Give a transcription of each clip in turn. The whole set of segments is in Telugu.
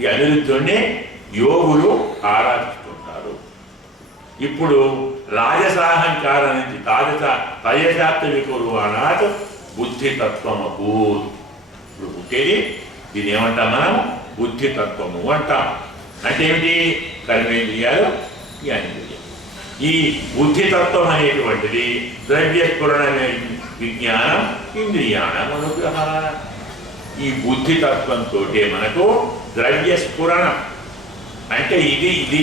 ఈ అనిరుద్ధుణ్ణి యోగులు ఆరాధిస్తుంటారు. ఇప్పుడు రాజసాహంకారం నుంచి తయశాత్వికులు అనాథ బుద్ధితత్వము. ఇప్పుడు పుట్టేది దీని ఏమంటాం మనం? బుద్ధితత్వము అంటాం. అంటే ఏమిటి? కర్మేంద్రియాలు, జ్ఞానేంద్రియాలు. ఈ బుద్ధితత్వం అనేటువంటిది ద్రవ్యస్ఫురణ విజ్ఞానం ఇంద్రియాణం అనుగ్రహ. ఈ బుద్ధితత్వంతో మనకు ద్రవ్యస్ఫురణం అంటే ఇది ఇది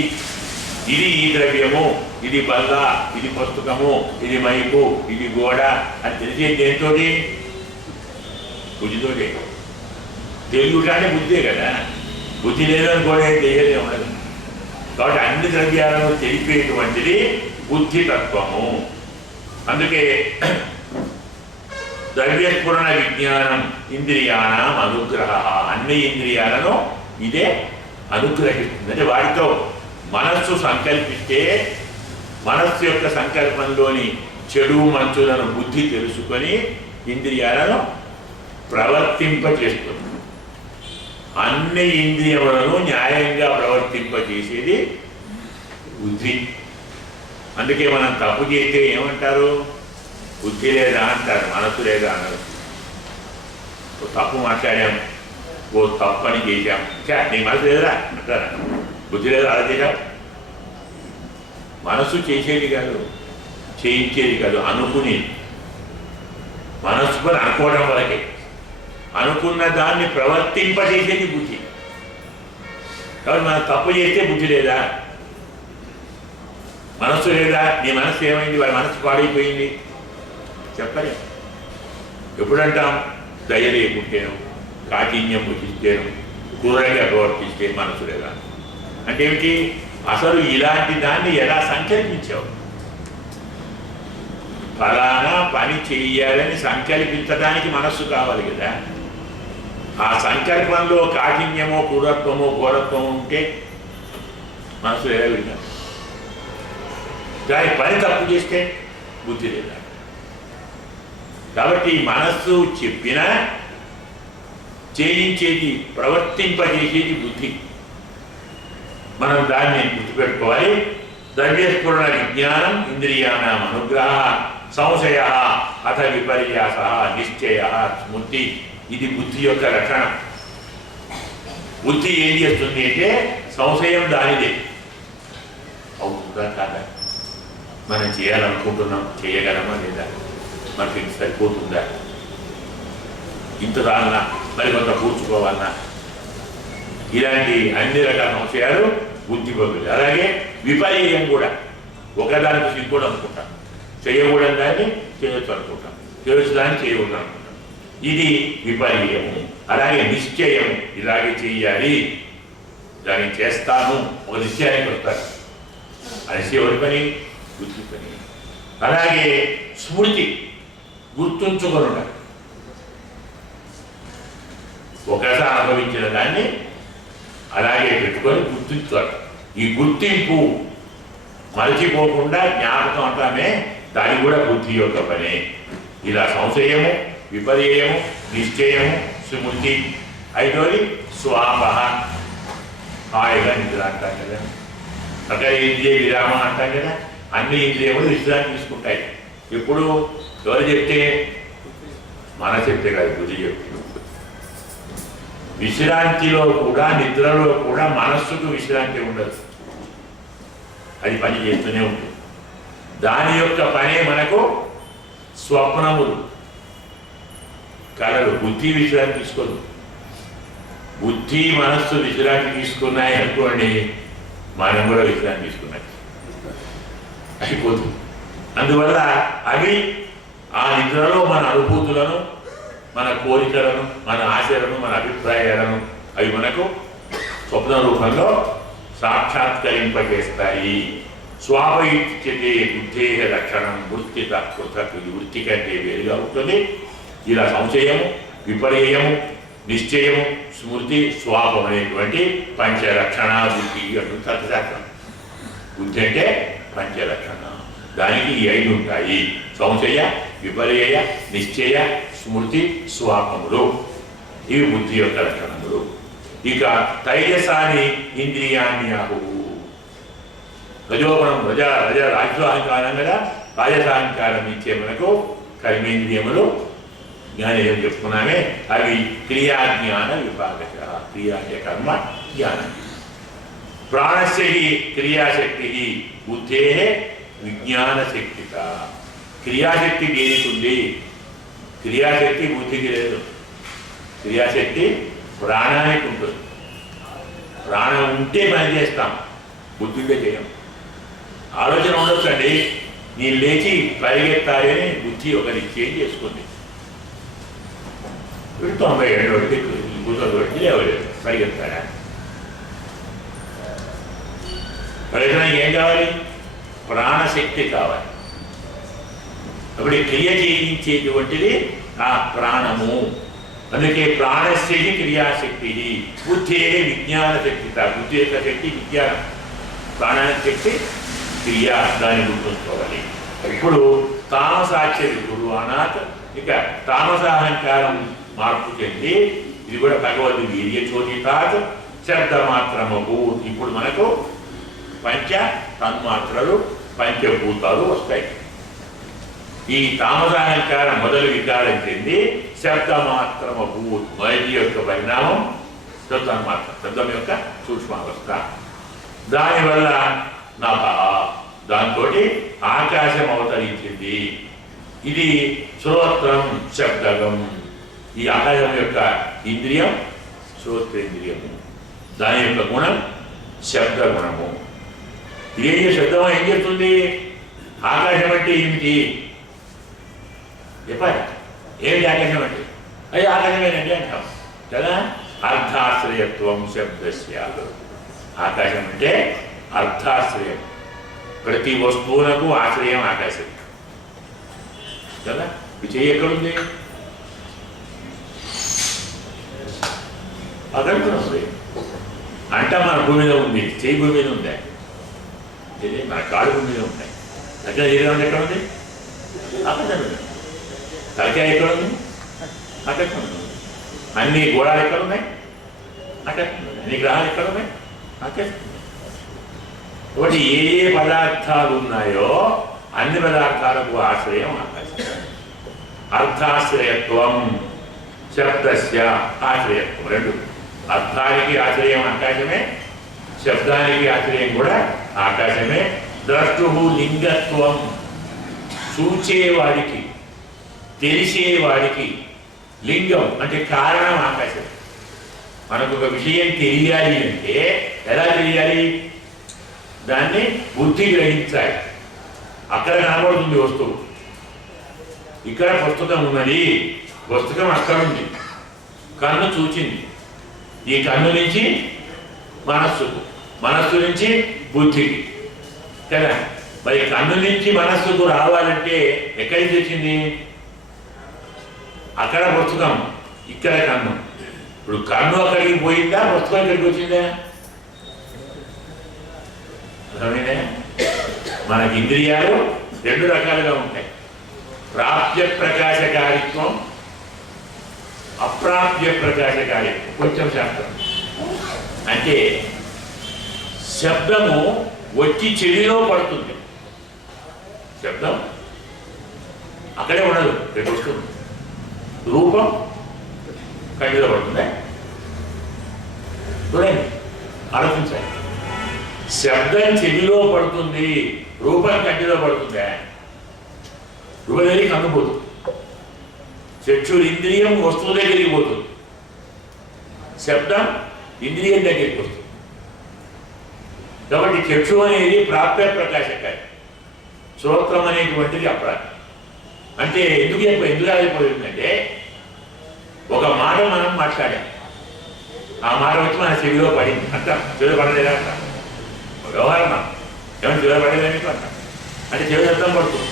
ఇది ఈ ద్రవ్యము, ఇది బల్ల, ఇది పుస్తకము, ఇది మైకు, ఇది గోడ అని తెలిసేది దేంతో? బుద్ధితోటే. తెలియటానే బుద్ధే కదా. బుద్ధి లేదని కూడా ఏం తెలియదే ఉండదు. కాబట్టి అన్ని ద్రవ్యాలను తెలిపేటువంటిది బుద్ధితత్వము. అందుకే ద్రవ్యస్ఫురణ విజ్ఞానం ఇంద్రియాణం అనుగ్రహ. అన్ని ఇంద్రియాలను ఇదే అనుగ్రహిస్తుంది. అంటే వాటితో మనస్సు సంకల్పిస్తే మనస్సు యొక్క సంకల్పంలోని చెడు మంచులను బుద్ధి తెలుసుకొని ఇంద్రియాలను ప్రవర్తింపచేస్తుంది. అన్ని ఇంద్రియములను న్యాయంగా ప్రవర్తింపచేసేది బుద్ధి. అందుకే మనం తప్పు చేస్తే ఏమంటారు? బుద్ధి లేదా అంటారు, మనస్సు లేదా అన్నారు. తప్పు మాట్లాడాం, ఓ తప్పు అని చేశాం, నీ మనసు లేదురా అంటారా? బుద్ధి లేదా? అలా చేశాం. మనస్సు చేసేది కాదు, చేయించేది కాదు, అనుకునేది. మనస్సు పని అనుకోవడం వరకే. అనుకున్న దాన్ని ప్రవర్తింపజేసేది బుద్ధి. కాబట్టి మనం తప్పు చేస్తే బుద్ధి లేదా? మనస్సు లేదా? నీ మనస్సు ఏమైంది? వాడి మనస్సు పాడైపోయింది చెప్పలే. ఎప్పుడంటాం? దయ లేకుంటేను, కాఠిన్యం పుట్టిస్తేను, క్రూరంగా ప్రవర్తిస్తే మనస్సు లేదా అంటే ఏమిటి? అసలు ఇలాంటి దాన్ని ఎలా సంకల్పించావు? ఫలానా పని చెయ్యాలని సంకల్పించడానికి మనస్సు కావాలి కదా. ఆ సంకల్పంలో కాఠిన్యమో, క్రూరత్వమో, ఘోరత్వమో ఉంటే మనస్సు లేదా? విన్నా దాని పని తప్పు చేస్తే బుద్ధి లేదా? కాబట్టి మనస్సు చెప్పినా చేయించేది, ప్రవర్తింపజేసేది బుద్ధి. మనం దాన్ని గుర్తుపెట్టుకోవాలి. ద్రవ్యస్ఫురణ విజ్ఞానం ఇంద్రియాణం అనుగ్రహ సంశయ అథ విపర్యాస నిశ్చయ స్మృతి. ఇది బుద్ధి యొక్క లక్షణం. బుద్ధి ఏం చేస్తుంది అంటే సంశయం దానిదే. అవుతుందా కాదా? మనం చేయాలనుకుంటున్నాం, చేయగలమా లేదా? మనకి సరిపోతుందా? ఇంత రాలనా, మరి కొంత కూర్చుకోవాలన్నా? ఇలాంటి అన్ని రకాల సంశయాలు బుద్ధి పగులు. అలాగే విపర్యం కూడా. ఒకదానికి సిగ్గుడు అనుకుంటాం, చేయకూడని దాన్ని చేయొచ్చు అనుకుంటాం, చేయొచ్చు దాన్ని చేయకూడదు అనుకుంటాం. ఇది విపర్యము. అలాగే నిశ్చయం, ఇలాగే చేయాలి, దాన్ని చేస్తాను, ఒక నిశ్చయానికి వస్తాను. ఆ నిశ్చయం ఎవరి పని? బుద్ధి పని. అలాగే స్మృతి, గుర్తుంచుకొనుట. ఒకసారి అనుభవించిన దాన్ని అలాగే పెట్టుకొని గుర్తించాలి. ఈ గుర్తింపు మరచిపోకుండా జ్ఞాపకం అంటామే, దాని కూడా బుద్ధి యొక్క పనే. ఇలా సంశయము, విపర్యము, నిశ్చయము, స్మృతి. ఐదోది స్వాప, హాయిగా నిద్ర అంటాం కదా. అక్కడ ఇంద్రియ విరామం అంటాం కదా. అన్ని ఇంద్రియములు విశ్రాంతి తీసుకుంటాయి. ఇప్పుడు ఎవరు చెప్తే? మన చెప్తే కాదు, బుద్ధి చెప్తే. విశ్రాంతిలో కూడా, నిద్రలో కూడా మనస్సుకు విశ్రాంతి ఉండదు. అది పని చేస్తూనే ఉంటుంది. దాని యొక్క పనే మనకు స్వప్నములు, కళలు. బుద్ధి విశ్రాంతి తీసుకోదు. బుద్ధి మనస్సు విశ్రాంతి తీసుకున్నాయి అనుకోండి, మనం కూడా విశ్రాంతి తీసుకున్నాయి అయిపోతుంది. అందువల్ల అవి ఆ నిద్రలో మన అనుభూతులను, మన కోరికలను, మన ఆశలను, మన అభిప్రాయాలను అవి మనకు స్వప్న రూపంలో సాక్షాత్కరింపజేస్తాయి. స్వాభైత్యతే బుద్ధే లక్షణం వృత్తిత పృథక్. ఇది వృత్తి కంటే వేరుగా ఉంటుంది. ఇలా సంశయము, విపర్యము, నిశ్చయము, స్మృతి, స్వాపం అనేటువంటి పంచలక్షణ బుద్ధి అంటూ తత్వశాస్త్రం. బుద్ధి అంటే పంచలక్షణ. దానికి ఈ 5 ఉంటాయి: సంశయ, విపర్యయ, నిశ్చయ, స్మృతి, స్వాపములు. ఇవి బుద్ధి యొక్క లక్షణములు. ఇక తైజసాని ఇంద్రియాన్ని రజోగుణం రాజసాహంకారం కదా, రాజసాహంకారం ఇచ్చే మనకు కర్మేంద్రియములు జ్ఞానేయం చెప్పుకున్నామే. అవి క్రియాజ్ఞాన విభాగశ. క్రియ అంటే కర్మ, జ్ఞానం. ప్రాణస్య క్రియాశక్తి బుద్ధే విజ్ఞానశక్తిత. క్రియాశక్తి దేనికి ఉంది? క్రియాశక్తి బుద్ధికి లేదు. క్రియాశక్తి ప్రాణానికి ఉంటుంది. ప్రాణం ఉంటే పని చేస్తాం, బుద్ధిగా చేయం. ఆలోచన ఉండొచ్చు అండి, నేను లేచి పరిగెత్తాలి అని బుద్ధి ఒకరి చేంజ్ చేసుకుంది. 90 ఏళ్ళ వరకు కూర్చోబెట్టి లేవలేదు, పరిగెత్తాడా? పరిగెత్తడానికి ఏం కావాలి? ప్రాణశక్తి కావాలి. అప్పుడు క్రియ చేయించేటువంటిది ఆ ప్రాణము. అందుకే ప్రాణశక్తి క్రియాశక్తి, బుద్ధి విజ్ఞానశక్తిత. బుద్ధి యొక్క శక్తి విజ్ఞానం, ప్రాణానికి శక్తి క్రియ. దాన్ని గుర్తుంచుకోవాలి. ఇప్పుడు తామసాక్షరి గురు అనాథ్. ఇక తామసాహంకారం మార్పు చెంది ఇది కూడా భగవద్ వీర్య చోదితాత్ శబ్దమాత్రము. ఇప్పుడు మనకు పంచ తన్మాత్రలు, పంచభూతాలు వస్తాయి. ఈ తామసాహంకారం మొదలు వికారం చెంది శబ్దమాత్రము భూత్, మొదటి యొక్క పరిణామం తన్మాత్రం, శబ్దం యొక్క సూక్ష్మావస్థ. దానివల్ల నభ, దాంతో ఆకాశం అవతరించింది. ఇది శ్రోత్రం శబ్దగం. ఈ ఆకాశం యొక్క ఇంద్రియం శ్రోత్రేంద్రియము, దాని యొక్క గుణం శబ్ద గుణము. ఇదేం శబ్దం ఏం చెప్తుంది? ఆకాశం అంటే ఏమిటి చెప్పాలి. ఏమిటి ఆకాశం అంటే? అది ఆకాశమేనండి అంటాం కదా. అర్థాశ్రయత్వం శబ్దస్య. ఆకాశం అంటే అర్థాశ్రయం. ప్రతి వస్తువులకు ఆశ్రయం ఆకాశం కదా. విజయ్ ఎక్కడుంది? అక్కడికి వస్తుంది. అంట మన భూమి మీద ఉంది, చేయి భూమి మీద ఉంది, మన కాడు భూమి మీద ఉంటాయి. దగ్గర శరీరం ఎక్కడ ఉంది? అక్కడ తలకాయ ఎక్కడ ఉంది? అక్కడ ఉంది. అన్ని గోళాలు ఎక్కడ ఉన్నాయి? అక్కడ. అన్ని గ్రహాలు ఎక్కడ ఉన్నాయి? అక్కడ. ఒకటి ఏ ఏ పదార్థాలు ఉన్నాయో అన్ని పదార్థాలకు ఆశ్రయం ఆకాశం. అర్థాశ్రయత్వం శబ్దస్య ఆశ్రయత్వం. రెండు. అర్థానికి ఆశ్రయం ఆకాశమే, శబ్దానికి ఆశ్రయం కూడా ఆకాశమే. ద్రష్టు లింగత్వం. చూచేవాడికి, తెలిసేవాడికి లింగం అంటే కారణం ఆకాశం. మనకు ఒక విషయం తెలియాలి అంటే ఎలా తెలియాలి? దాన్ని బుద్ధి గ్రహించాలి. అక్కడ కనబడుతుంది వస్తువు, ఇక్కడ పుస్తకం ఉన్నది, పుస్తకం అక్కడ ఉంది, కన్ను చూచింది. ఈ కన్ను నుంచి మనస్సుకు, మనస్సు నుంచి బుద్ధికి కదా. మరి కన్ను నుంచి మనస్సుకు రావాలంటే ఎక్కడి నుంచి వచ్చింది? అక్కడ పుస్తకం, ఇక్కడ కన్ను. ఇప్పుడు కన్ను అక్కడికి పోయిందా, పుస్తకం ఇక్కడికి వచ్చిందా? అర్థమైందా? మనకి ఇంద్రియాలు రెండు రకాలుగా ఉంటాయి. ప్రాప్య ప్రకాశకారిత్వం, అప్రాప్య ప్రకాశకారిత్వం. కొంచెం శాస్త్రం అంటే శబ్దము వచ్చి చెవిలో పడుతుంది. శబ్దం అక్కడే ఉండదు, రేపు వస్తుంది. రూపం కంటిలో పడుతుంది. చూడండి, ఆలోచించాలి. శబ్దం చెవిలో పడుతుంది, రూపం కంటిలో పడుతుందా? రూపం దగ్గరికి కన్నుపోతుంది. చక్షురింద్రియం వస్తువు దగ్గరికి పోతుంది, శబ్దం ఇంద్రియం దగ్గరికి వస్తుంది. కాబట్టి చక్షు అనేది ప్రాప్య ప్రకాశకారి, శ్రోత్రం అనేటువంటిది అప్రాప్యం. అంటే ఎందుకు అయిపోయిందంటే ఒక మాట మనం మాట్లాడాం, ఆ మాట వచ్చి మన చెవిలో పడింది అంటాం. చెవిలో పడలేదా అంటాం. వ్యవహారం మనం ఏమైనా చెవిలో పడలేదని అంటాం. అంటే చెవి శబ్దం పడుతుంది.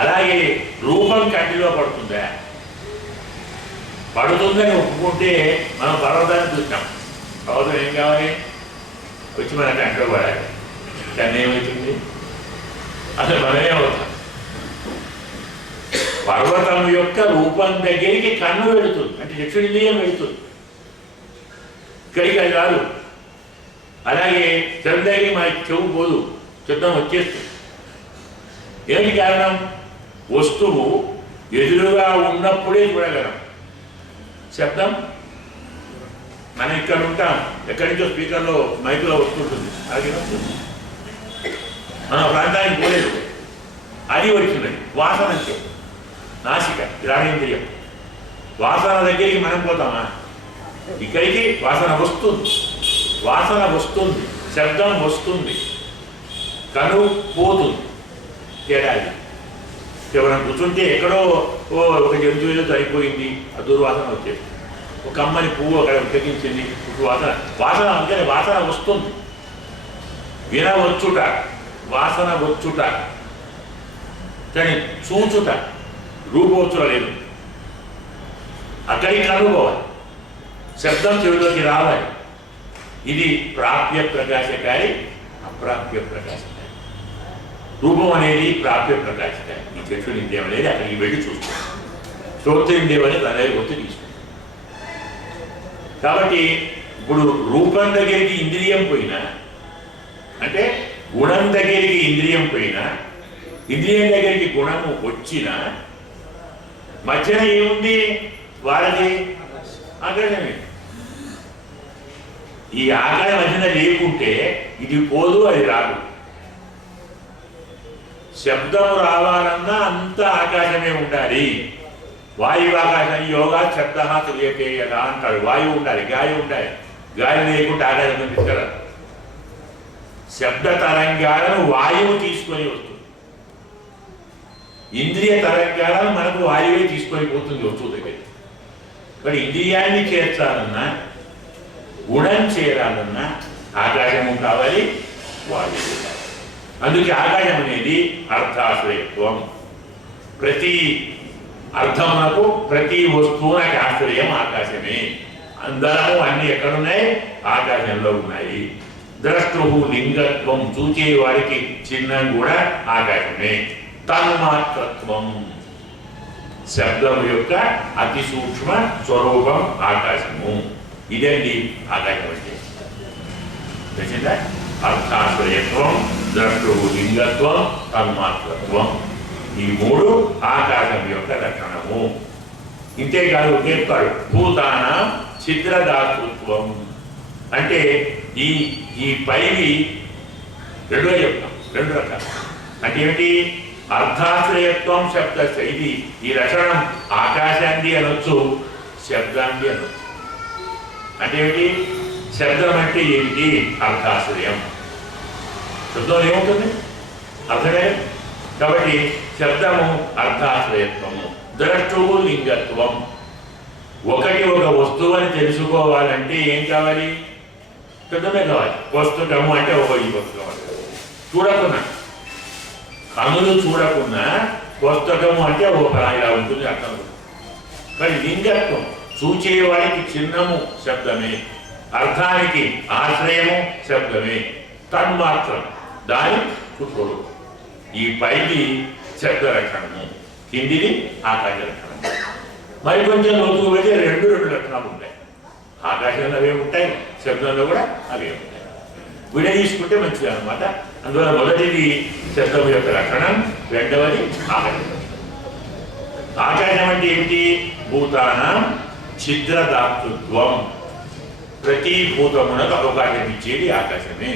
అలాగే రూపం కంటిలో పడుతుందా? పడుతుందని ఒప్పుకుంటే మనం పర్వతాన్ని చూస్తాం. పర్వతం ఏం కావాలి? వచ్చి మన కంటిలో పడాలి. దాన్ని ఏమవుతుంది? అసలు మనమే అవుతాం. పర్వతం యొక్క రూపం దగ్గరికి కన్ను వెళుతుంది, అంటే చక్షురింద్రియం వెళుతుంది. ఇక్కడికి అది రాదు. అలాగే శబ్దానికి మనకి చెవు పోదు, శబ్దం వచ్చేస్తుంది. ఏమిటి కారణం? వస్తువు ఎదురుగా ఉన్నప్పుడే చూడగలం. శబ్దం మనం ఇక్కడ ఉంటాం, ఎక్కడి నుంచో స్పీకర్లో మైకులో వస్తుంటుంది, అది వస్తుంది. మన ప్రాంతానికి పోలేదు, అది వచ్చింది. వాసన అంటే నాసిక గ్రామేంద్రియం. వాసన దగ్గరికి మనం పోతామా? ఇక్కడికి వాసన వస్తుంది, వాసన వస్తుంది, శబ్దం వస్తుంది, కను పోతుంది. తేడాది. ఎవరైనా కూర్చుంటే ఎక్కడో ఒక జంతువు ఏదో చనిపోయింది, ఆ దుర్వాసన వచ్చేది. ఒక అమ్మని పువ్వు అక్కడ ఉత్తగించింది, వాసన వాసన అంటే వాసన వస్తుంది. వినవచ్చుట, వాసన వచ్చుట, కానీ చూచుట రూపవచ్చుట లేదు. అక్కడికి అనుభవాలి, శబ్దం చెవిలోకి రావాలి. ఇది ప్రాప్య ప్రకాశకారి, అప్రాప్య ప్రకాశకారి. రూపం అనేది ప్రాప్య ప్రకాశకారి. ఈ చక్షురింద్రియం అనేది అక్కడికి వెళ్ళి చూస్తుంది. శ్రోత్రేంద్రియం అనేది తన దగ్గర వచ్చి తీసుకుంటుంది. కాబట్టి ఇప్పుడు రూపం దగ్గరికి ఇంద్రియం పోయినా, అంటే గుణం దగ్గరికి ఇంద్రియం పోయినా, ఇంద్రియం దగ్గరికి గుణము వచ్చినా మధ్యన ఏముంది? వాళ్ళది ఆకాశమే. ఈ ఆకాశం మధ్యన లేకుంటే ఇది పోదు, అది రాదు. శబ్దము రావాలన్నా అంత ఆకాశమే ఉండాలి. వాయువు ఆకాశం యోగా శబ్ద తెలియకేయగా అంటాడు. వాయువు ఉండాలి, గాలి ఉండాలి. గాలి లేకుండా ఆకాశం కనిపిస్తారా? శబ్ద తరంగాలను వాయువు తీసుకొని వస్తుంది. ఇంద్రియ తరంగాలను మనకు వాయువే తీసుకొని పోతుంది వస్తువు దగ్గర. మరి ఇంద్రియాన్ని చేర్చాలన్నా, గుణం చేరాలన్నా ఆకాశము కావాలి, వాయువు కావాలి. అందుకే ఆకాశం అనేది అర్థాశ్రయత్వం. ప్రతి అర్థమునకు, ప్రతి వస్తువునకు ఆశ్రయం ఆకాశమే. అందరము అన్ని ఎక్కడున్నాయి? ఆకాశంలో ఉన్నాయి. ద్రష్టృహు లింగత్వం, చూచే వారికి చిహ్నం కూడా ఆకాశమే. తన్మాత్రత్వం, శబ్దం యొక్క అతి సూక్ష్మ స్వరూపం ఆకాశము. ఇదండి ఆకాశం అంటే. తెలిసిందా? అర్థాశ్రయత్వం, ద్రష్టృహు లింగత్వం, తన్మాత్రత్వం. ఈ మూడు ఆకాశం యొక్క లక్షణము. ఇంతేకాదు చెప్తాడు భూతాన ఛిద్రదాతృత్వం. అంటే ఈ ఈ పైవి రెండుగా చెప్తాం, రెండు రకాలు. అంటే ఏమిటి? అర్థాశ్రయత్వం శబ్దస్య, ఇది ఈ లక్షణం ఆకాశాన్ని అనొచ్చు, శబ్దాన్ని అనొచ్చు. అంటే ఏమిటి? శబ్దం అంటే ఏమిటి? అర్థాశ్రయం. శబ్దం ఏమవుతుంది? అర్థమే. కాబట్టి శబ్దము అర్థాశ్రయత్వము. ద్రష్టువు లింగత్వం. ఒకటి ఒక వస్తువు అని తెలుసుకోవాలంటే ఏం కావాలి? శబ్దమే కావాలి. పుస్తకము అంటే ఒక ఈ పుస్తకం అంటే చూడకున్నా, కనులు చూడకున్నా పుస్తకము అంటే ఒక ఇలా ఉంటుంది అర్థం. కానీ లింగత్వం, చూచేవాడికి చిహ్నము శబ్దమే, అర్థానికి ఆశ్రయము శబ్దమే, తన్మాత్రం దాని చూడు. ఈ పైది శబ్ద లక్షణము, కిందిది ఆకాశ లక్షణము. మరి కొంచెం లోతుకు పెడితే రెండు లక్షణాలు ఉంటాయి. ఆకాశంలో అవే ఉంటాయి, శబ్దంలో కూడా అవే ఉంటాయి. విడ తీసుకుంటే మంచిది అనమాట. అందువల్ల మొదటిది శబ్దం యొక్క లక్షణం, రెండవది ఆకాశం. ఆకాశం అంటే ఏమిటి? భూతానం ఛిద్రదాతృత్వం. ప్రతి భూతమునకు అవకాశం ఇచ్చేది ఆకాశమే.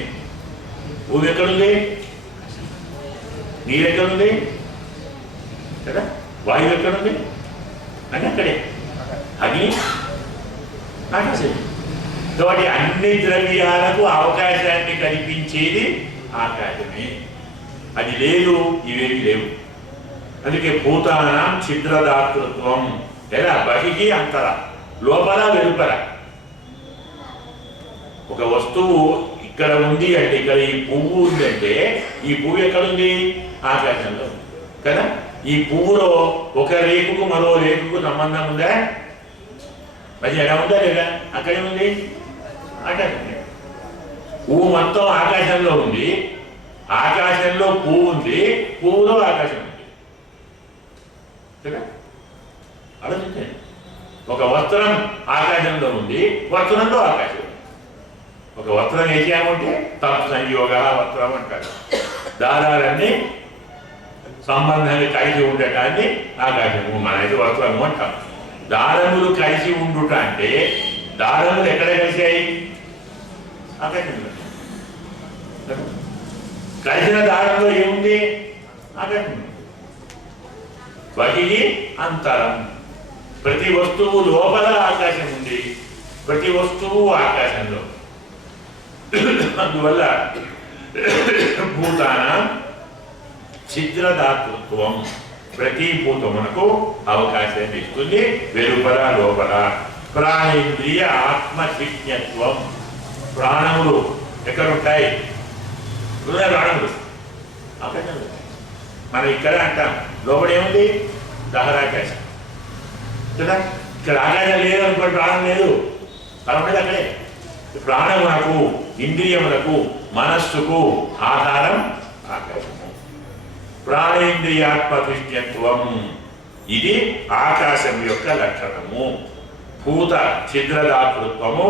భూమి ఎక్కడుంది? నీరు ఎక్కడుంది కదా? వాయువు ఎక్కడుంది అంటే అక్కడే. అగ్ని ఆకాశం. కాబట్టి అన్ని ద్రవ్యాలకు అవకాశాన్ని కల్పించేది ఆకాశమే. అది లేదు, ఇవేవి లేవు. అందుకే భూతానాం ఛిద్రదాతృత్వం. ఎలా? బహికి అంతర, లోపల వెలుపల. ఒక వస్తువు ఇక్కడ ఉంది అంటే, ఇక్కడ ఈ పువ్వు ఉందంటే, ఈ పువ్వు ఎక్కడుంది? ఆకాశంలో కదా. ఈ పువ్వులో ఒక రేకుకు మరో రేకుకు సంబంధం ఉందా? అది ఎలా ఉందా లేదా? అక్కడే ఉంది, ఆకాశం. పువ్వు మొత్తం ఆకాశంలో ఉంది, ఆకాశంలో పువ్వు ఉంది, పువ్వులో ఆకాశం ఉంది కదా. ఆలోచించండి. ఒక వస్త్రం ఆకాశంలో ఉంది, వస్త్రంలో ఆకాశం. ఒక వస్త్రం వేసామంటే తప్ సంయోగ వస్త్రం అంటారు. దారాలన్నీ సంబంధంగా కలిసి ఉండటాన్ని ఆకాశము, మనైతే వస్త్రము అంటాం. దారములు కలిసి ఉండుట అంటే దారములు ఎక్కడ కలిసాయి? ఆకాశంలో. కలిసిన దారంలో ఏముంది? ఆకాశం. బహిః అంతరం. ప్రతి వస్తువు లోపల ఆకాశం ఉంది, ప్రతి వస్తువు ఆకాశంలో. అందువల్ల భూతానాం ఛిద్రదాతృత్వం, ప్రతి భూతమునకు అవకాశం ఇస్తుంది, వెలుపల లోపల. ప్రాణేంద్రియ ఆత్మశిజ్ఞత్వం, ప్రాణములు ఎక్కడుంటాయి? ప్రాణములు ఆకాశంలో. మనం ఇక్కడ అంటాం లోపల ఏముంది? దహరాకాశం కదా. ఇక్కడ ఆకాశం లేదు అనుకోండి, ప్రాణం లేదు, తల మీద అక్కడే. ప్రాణములకు, ఇంద్రియములకు, మనస్సుకు ఆధారం ఆకాశము. ప్రాణేంద్రియాత్మకృష్ణత్వం, ఇది ఆకాశం యొక్క లక్షణము. భూత ఛిద్రదాతృత్వము,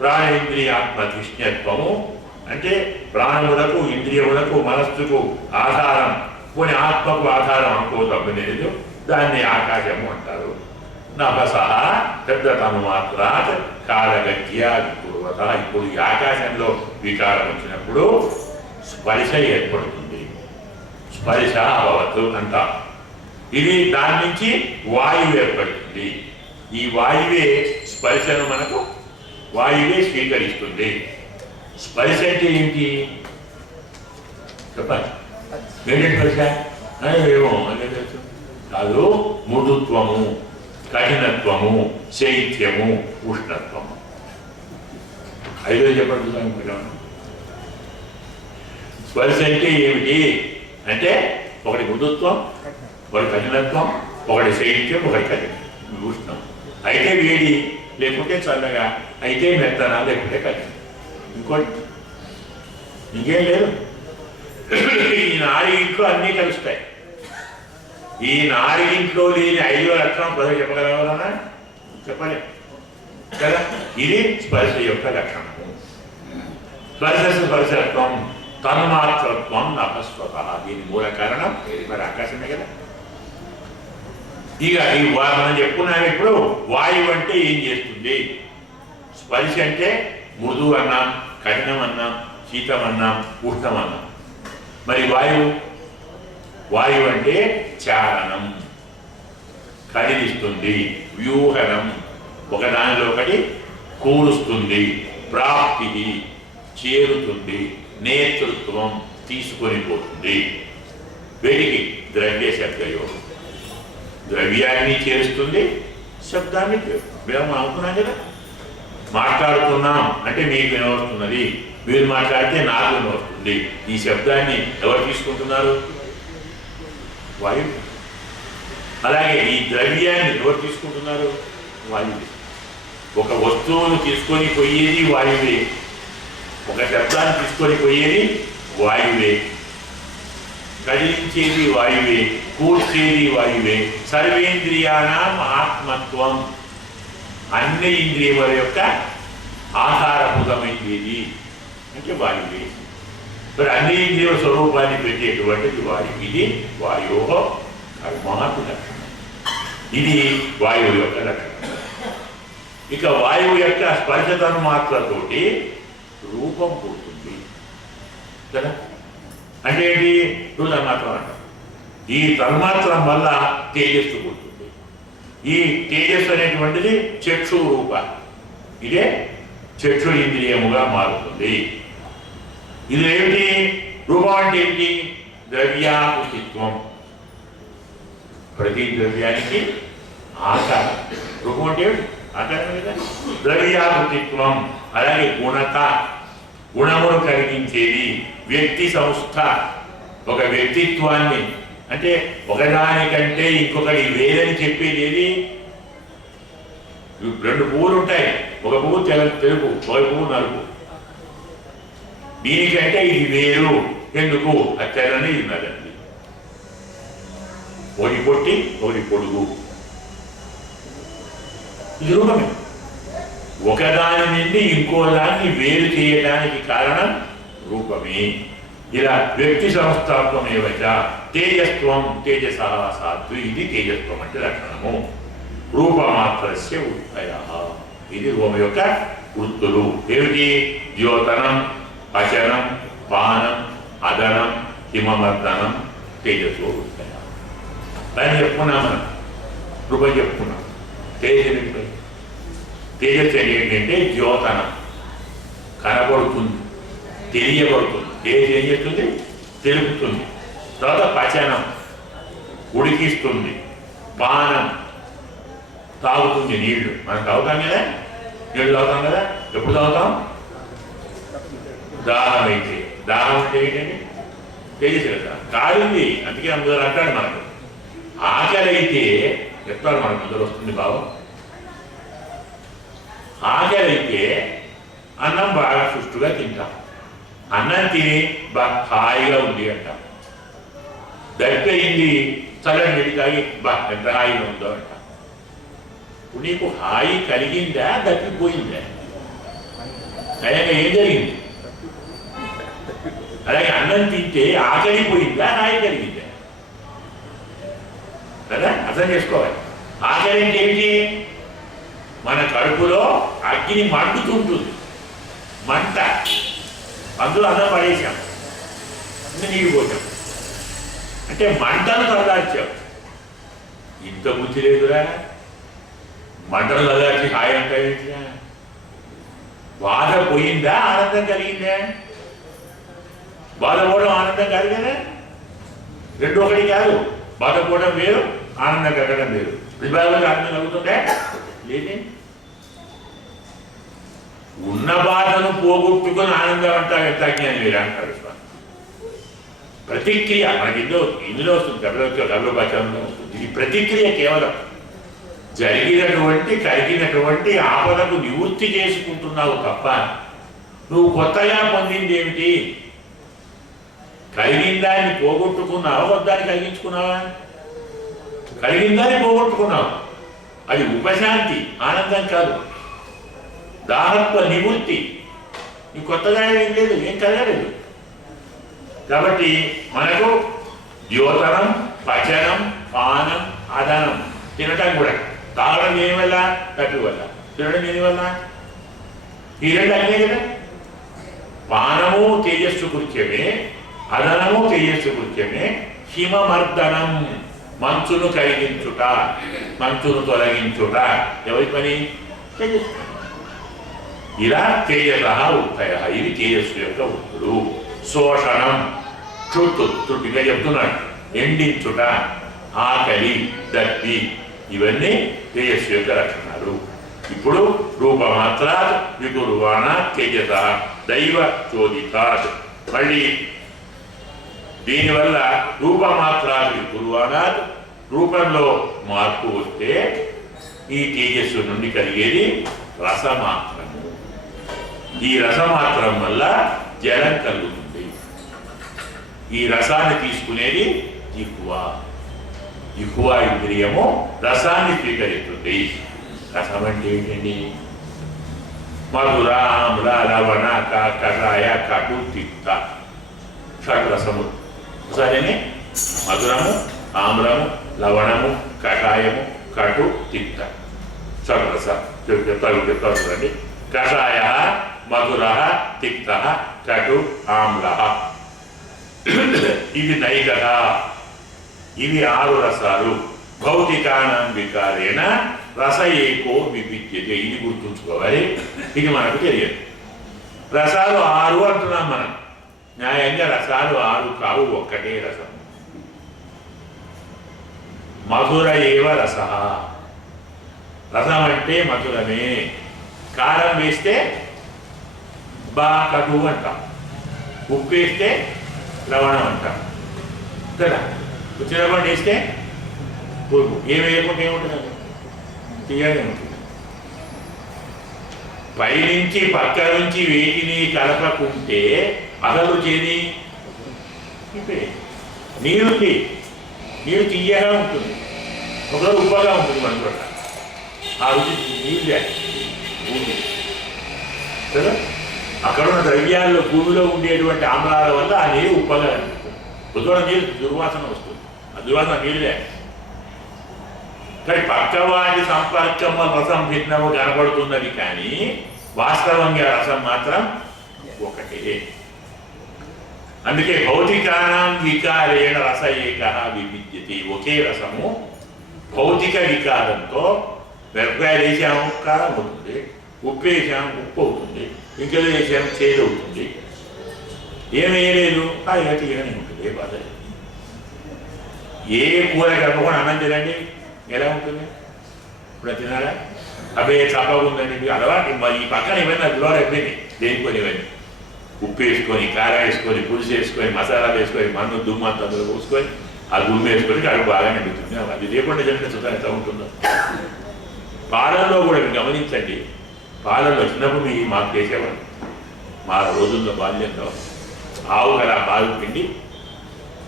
ప్రాణేంద్రియాత్మకృష్ణత్వము అంటే ప్రాణములకు, ఇంద్రియములకు, మనస్సుకు ఆధారం, కొన్ని ఆత్మకు ఆధారం అనుకో తప్పలేదు, దాన్ని ఆకాశము అంటారు. నభసః శబ్దతన్మాత్రాత్ కాలగత్యా వికుర్వత. ఇప్పుడు ఈ ఆకాశంలో వికారం వచ్చినప్పుడు స్పర్శ ఏర్పడుతుంది, స్పర్శ అభవతు అంటాం. ఇది దాని నుంచి వాయువు ఏర్పడుతుంది. ఈ వాయువే స్పర్శను మనకు వాయువే స్వీకరిస్తుంది. స్పర్శ అంటే ఏంటి చెప్పండి? ఏంటంటే స్పర్శ ఏమో అదే తెలుసు కాదు. మృదుత్వము, కఠినత్వము, శైత్యము, ఉష్ణత్వము. ఐదో చెప్పండి. స్పర్శ అంటే ఏమిటి అంటే ఒకటి మృదుత్వం, ఒకటి కఠినత్వం, ఒకటి శైత్యం, ఒకటి కఠినం, ఉష్ణం. అయితే వేడి, లేకుంటే చల్లగా, అయితే మెత్తన, లేకుంటే కఠినం. ఇంకోటి ఇంకేం లేదు. ఈ నాలుగింట్లో అన్నీ కలుస్తాయి. ఈ నాలుగింట్లో లేని 5వ లక్షణం ప్రజలు చెప్పగలవాలన్నా? చెప్పలే కదా. ఇది స్పర్శ యొక్క లక్షణము. స్పర్శత్వం, తన్మాత్రత్వం, నభస్వత. దీని మూల కారణం మరి ఆకాశమే కదా. ఇక ఈ మనం చెప్పుకున్నాము ఇప్పుడు. వాయువు అంటే ఏం చేస్తుంది? స్పర్శ అంటే మృదు అన్నాం, కఠినం అన్నాం, శీతం అన్నాం, ఉష్ణం అన్నాం. మరి వాయువు అంటే చాలనం, కదిలిస్తుంది, వ్యూహనం, ఒకదానిలో ఒకటి కూరుస్తుంది, ప్రాప్తి, చేరుతుంది, నేతృత్వం, తీసుకొని పోతుంది. వేడికి ద్రవ్య శబ్దయోగం, ద్రవ్యాన్ని చేరుస్తుంది, శబ్దాన్ని మేము అనుకున్నాం కదా. మాట్లాడుతున్నాం అంటే మీకు వినవస్తున్నది, మీరు మాట్లాడితే నాకు వినవస్తుంది. ఈ శబ్దాన్ని ఎవరు తీసుకుంటున్నారు? వాయువు. అలాగే ఈ ద్రవ్యాన్ని ఎవరు తీసుకుంటున్నారు? వాయువే. ఒక వస్తువును తీసుకొని పోయేది వాయువే, ఒక శబ్దాన్ని తీసుకొని పోయేది వాయువే, కదిలించేది వాయువే, కూర్చేది వాయువే. సర్వేంద్రియాణం ఆత్మత్వం, అన్ని ఇంద్రియముల యొక్క ఆహారభూతమైనది అంటే వాయువే. మరి అన్ని ఇంద్రియుల స్వరూపాన్ని పెట్టేటువంటిది వాయువు. ఇది వాయువు కర్మాకు లక్షణం. ఇది వాయువు యొక్క లక్షణం. ఇక వాయువు యొక్క స్పర్శ తన్మాత్రతోటి రూపం పుడుతుంది కదా. అంటే ఏంటి? తన్మాత్రం అంటాం. ఈ తన్మాత్రం వల్ల తేజస్సు పుడుతుంది. ఈ తేజస్సు అనేటువంటిది చక్షు రూప, ఇదే చక్షు ఇంద్రియముగా మారుతుంది. ఇది ఏమిటి? రూపం అంటే ఏంటి? ద్రవ్యాకృతిత్వం. ప్రతి ద్రవ్యానికి ఆకారం. రూపం అంటే ఏమిటి? ఆకారం కదా. ద్రవ్యాకృతిత్వం. అలాగే గుణత, గుణమును కలిగించేది. వ్యక్తి సంస్థ, ఒక వ్యక్తిత్వాన్ని అంటే ఒకదానికంటే ఇంకొకటి వేదని చెప్పేది ఏది? 2 పువ్వులు ఉంటాయి, ఒక పువ్వు తెలుపు, ఒక పువ్వు నలుపు. దీనికంటే ఇది వేరు. ఎందుకు? అది తెల్లని, ఇది నల్లని. ఒకటి పొట్టి, ఒకటి పొడుగు. ఇది రూపమే. ఒకదాని నుండి ఇంకో దాన్ని వేరు చేయడానికి కారణం రూపమే. ఇలా వ్యక్తి సంస్థాత్వమేవచ తేజస్వం తేజస సాత్వి, ఇది తేజస్వం అంటే లక్షణము. రూపమాత్రస్య ఉత్తయ, ఇది రూపం యొక్క వృత్తులు ఏమిటి? ద్యోతనం, పచనం, పానం, అదనం, హిమమర్దనం, తేజస్సు ఉత్తయ. దాన్ని చెప్పుకున్నాం మనం, రూపం చెప్పుకున్నాం. తేజస్సు తేజస్సు ఏంటంటే ద్యోతనం, కనబడుతుంది, తెలియబడుతుంది. తేజ ఏం చేస్తుంది? తెలుపుతుంది. తర్వాత పచనం, ఉడికిస్తుంది. పానం, తాగుతుంది నీళ్లు. మనం తాగుతాం కదా, నీళ్ళు తాగుతాం కదా. ఎప్పుడు తాగుతాం? దాహం అయితే. దాహం అంటే ఏంటండి? తేజస్సు కదా, కాలింది. అందుకే అందరూ అంటాడు మనకు. ఆకలి అయితే చెప్తాడు మనకు, అందరూ వస్తుంది భావం. ఆకలి అయితే అన్నం బాగా సుష్టుగా తింటాం. అన్నం తిని బాగా హాయిగా ఉంది అంటాం. దప్పయింది, చల్లని నీళ్ళు తాగి బా ఎంత హాయిగా ఉందో అంటాం. ఇప్పుడు నీకు హాయి కలిగిందా, దప్పిపోయిందా? అలాగే ఏం జరిగింది? అలాగే అన్నం తింటే ఆకలిపోయిందా, హాయి కలిగిందా? కదా, అర్థం చేసుకోవాలి. ఆకలి అంటే ఏమిటి? మన కడుపులో అగ్ని మండుతుంటుంది, మంట. అందులో అన్నం పడేసాం, నీళ్ళు పోసాం అంటే మంటను చల్లార్చాం. ఇంత బుద్ధి లేదురా, మంటను చల్లార్చి హాయి అంటే ఏంటిరా? బాధ పోయిందా, ఆనందం కలిగిందా? బాధపోవడం ఆనందం కాదు కదా, రెండు ఒకటి కాదు. బాధపోవడం వేరు, ఆనందం కలగడం వేరు. విభాగాలు ఆనందం కలుగుతుందా? లేదే. ఉన్న బాధను పోగొట్టుకుని ఆనందం అంటారు. ఎంత అజ్ఞాని వేరే అంటారు. ప్రతిక్రియ మనకి ఇందులో వస్తుంది, కవిలోపాచరణలో వస్తుంది. ఇది ప్రతిక్రియ కేవలం కలిగినటువంటి ఆపదకు నివృత్తి చేసుకుంటున్నావు తప్ప నువ్వు కొత్తగా పొందింది ఏమిటి? కలిగిందాన్ని పోగొట్టుకున్నావా, వద్దాన్ని కలిగించుకున్నావా? కలిగిందాన్ని పోగొట్టుకున్నావు, అది ఉపశాంతి, ఆనందం కాదు. దాహత్వ నివృత్తి. నీ కొత్తగా ఏం లేదు, ఏం కలగలేదు. కాబట్టి మనకు ద్యోతనం, పచనం, పానం, అదనం. తినటం కూడా, తాగడం దేనివల్ల? తప్పి వల్ల. తినడం దేనివల్ల? ఈ రెండు అన్నీ కదా. పానము తేజస్సు కృత్యమే, అదనము తేజస్సు కృత్యమే. హిమమర్దనం, మంచును కలిగించుట, మంచును తొలగించుట ఎవరి పని? తేజస్సు. ఇలా తేజస ఉత్తయ, ఇవి తేజస్సు యొక్క వృత్తులు. శోషణం, త్రుటిగా చెప్తున్నాడు, ఎండించుట, ఆకలి, దత్తి, ఇవన్నీ తేజస్సు యొక్క లక్షణాలు. ఇప్పుడు రూపమాత్రాత్ వికుర్వాణాత్ తేజస దైవ చోదితాత్. మళ్ళీ దీనివల్ల రూపమాత్రాత్ వికుర్వాణాత్, రూపంలో మార్పు వస్తే ఈ తేజస్సు నుండి కలిగేది రసమాత్రము. ఈ రసమాత్రం వల్ల జలం కలుగుతుంది. ఈ రసాన్ని తీసుకునేది జిహ్వా. జిహ్వా ఇంద్రియము రసాన్ని స్వీకరిస్తుంది. రసం అంటే ఏంటండి? మధుర, ఆమ్ల, లవణ, కషాయ, కటు, తిక్త, షడ్రసము. సరేనే, మధురము, ఆమ్లము, లవణము, కషాయము, కటు, తిక్త, షడ్రస. చెప్తాను చూడండి. కషాయ, మధుర, తిక్త, కటు, ఆమ్ల. ఇది నైకత. ఇవి 6 రసాలు. భౌతికానాం వికారేణ రస ఏకో విభిద్యతే. ఇది గుర్తుంచుకోవాలి, ఇది మనకు తెలియదు. రసాలు 6 అంటున్నాం మనం. న్యాయంగా రసాలు 6 కావు, ఒక్కటే రసం. మధుర ఏవ రస. రసం అంటే మధురమే. కారం వేస్తే బా కటు అంటాం, ఉప్పు వేస్తే లవణం అంటాం కదా. చింతపండు వేస్తే పురుగు. ఏం వేయకుండా ఏముంటుంది? తీయగా ఉంటుంది. పైనుంచి పక్క నుంచి వేటిని కలపకుంటే అసలు చేది నీరు తీయగా ఉంటుంది, ఒకరోజు ఉప్పగా ఉంటుంది. మన చోట ఆ రుచి నీళ్ళు భూమి కదా. అక్కడ ఉన్న ద్రవ్యాల్లో భూమిలో ఉండేటువంటి ఆమ్లాల వల్ల ఆ నీరు ఉప్పగా అనిపిస్తుంది. పొద్దున నీరు దుర్వాసన వస్తుంది, ఆ దుర్వాసన నీరులే. కానీ పక్కవాటి సంపర్కం వల్ల రసం భిన్నము కనబడుతున్నది, కానీ వాస్తవంగా రసం మాత్రం ఒకటే. అందుకే భౌతికానాం వికారేణ రస ఏక వివిద్యతే. ఒకే రసము భౌతిక వికారంతో మిరపకాయలు వేసాము కారం అవుతుంది, ఉప్పు వేసాము ఉప్పు అవుతుంది, ఇంకేదో వేసాము చేదు అవుతుంది. ఏమి వేయలేదు అది గట్టిగానే ఉంటుంది, ఏ బాధ లేదు. ఏ కూర కలపకుండా అన్నం తినండి ఎలా ఉంటుంది? ఇప్పుడు తినాలా? అవే చప్పగా ఉందండి అలవాటు. మరి ఈ పక్కన ఏమైనా అలవాటు అయిపోయింది దేనికొని ఇవన్నీ. ఉప్పు వేసుకొని, కారం వేసుకొని, పులుసు వేసుకొని, మసాలాలు వేసుకొని, మన్ను దుమ్ము అంత అందులో పోసుకొని ఆ గుమ్మి వేసుకొని కడుపు బాగా నిండుతుంది. అది లేకుండా జరిగిన సుఖం ఎంత ఉంటుందో. పాలల్లో కూడా మీరు గమనించండి, పాలల్లో చిన్నప్పుడు మీ మాకు చేసేవాడు. మా రోజుల్లో బాల్యంలో ఆవు అలా పాలు పిండి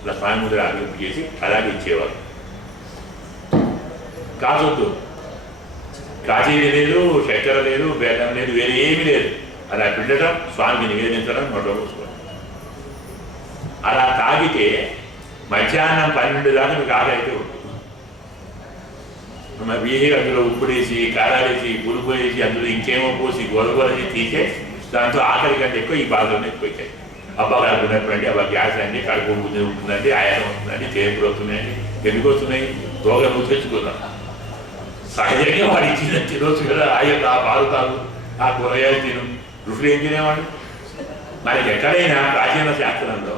ఇలా సాయంత్రం ఆరోగ్యం చేసి అలాగే ఇచ్చేవారు. కాచొద్దు, కాచేది లేదు, చక్కెర లేదు, బెల్లం లేదు, వేరే ఏమీ లేదు. అలా పిండటం, స్వామికి నివేదించడం, నోట్లో పోసుకోవడం. అలా తాగితే మధ్యాహ్నం 12 దాకా మీకు ఆకలి ఉంటుంది. వేసి అందులో ఉప్పుడేసి, కారాలేసి, పులుపు వేసి, అందులో ఇంకేమో పోసి గొడవలేసి తీసే దాంతో ఆకలి కంటే ఎక్కువ ఈ బాధలోనే ఎక్కువైతాయి. అబ్బా కడుపు నొప్పండి, అబ్బా గ్యాస్ అండి, కడుపు ఉంటుందండి, ఆయాసం వస్తుందండి, తేపులు వస్తున్నాయండి. ఎందుకు వస్తున్నాయి? రోగం నువ్వు తెచ్చుకుందాం. సహజంగా వాడు ఇచ్చిన తినొచ్చు కదా. ఆ పాలు తాగు, ఆ కూరగాయలు తిను. ఋషులు ఏం తినేవాడు? మనకి ఎక్కడైనా ప్రాచీన శాస్త్రంలో,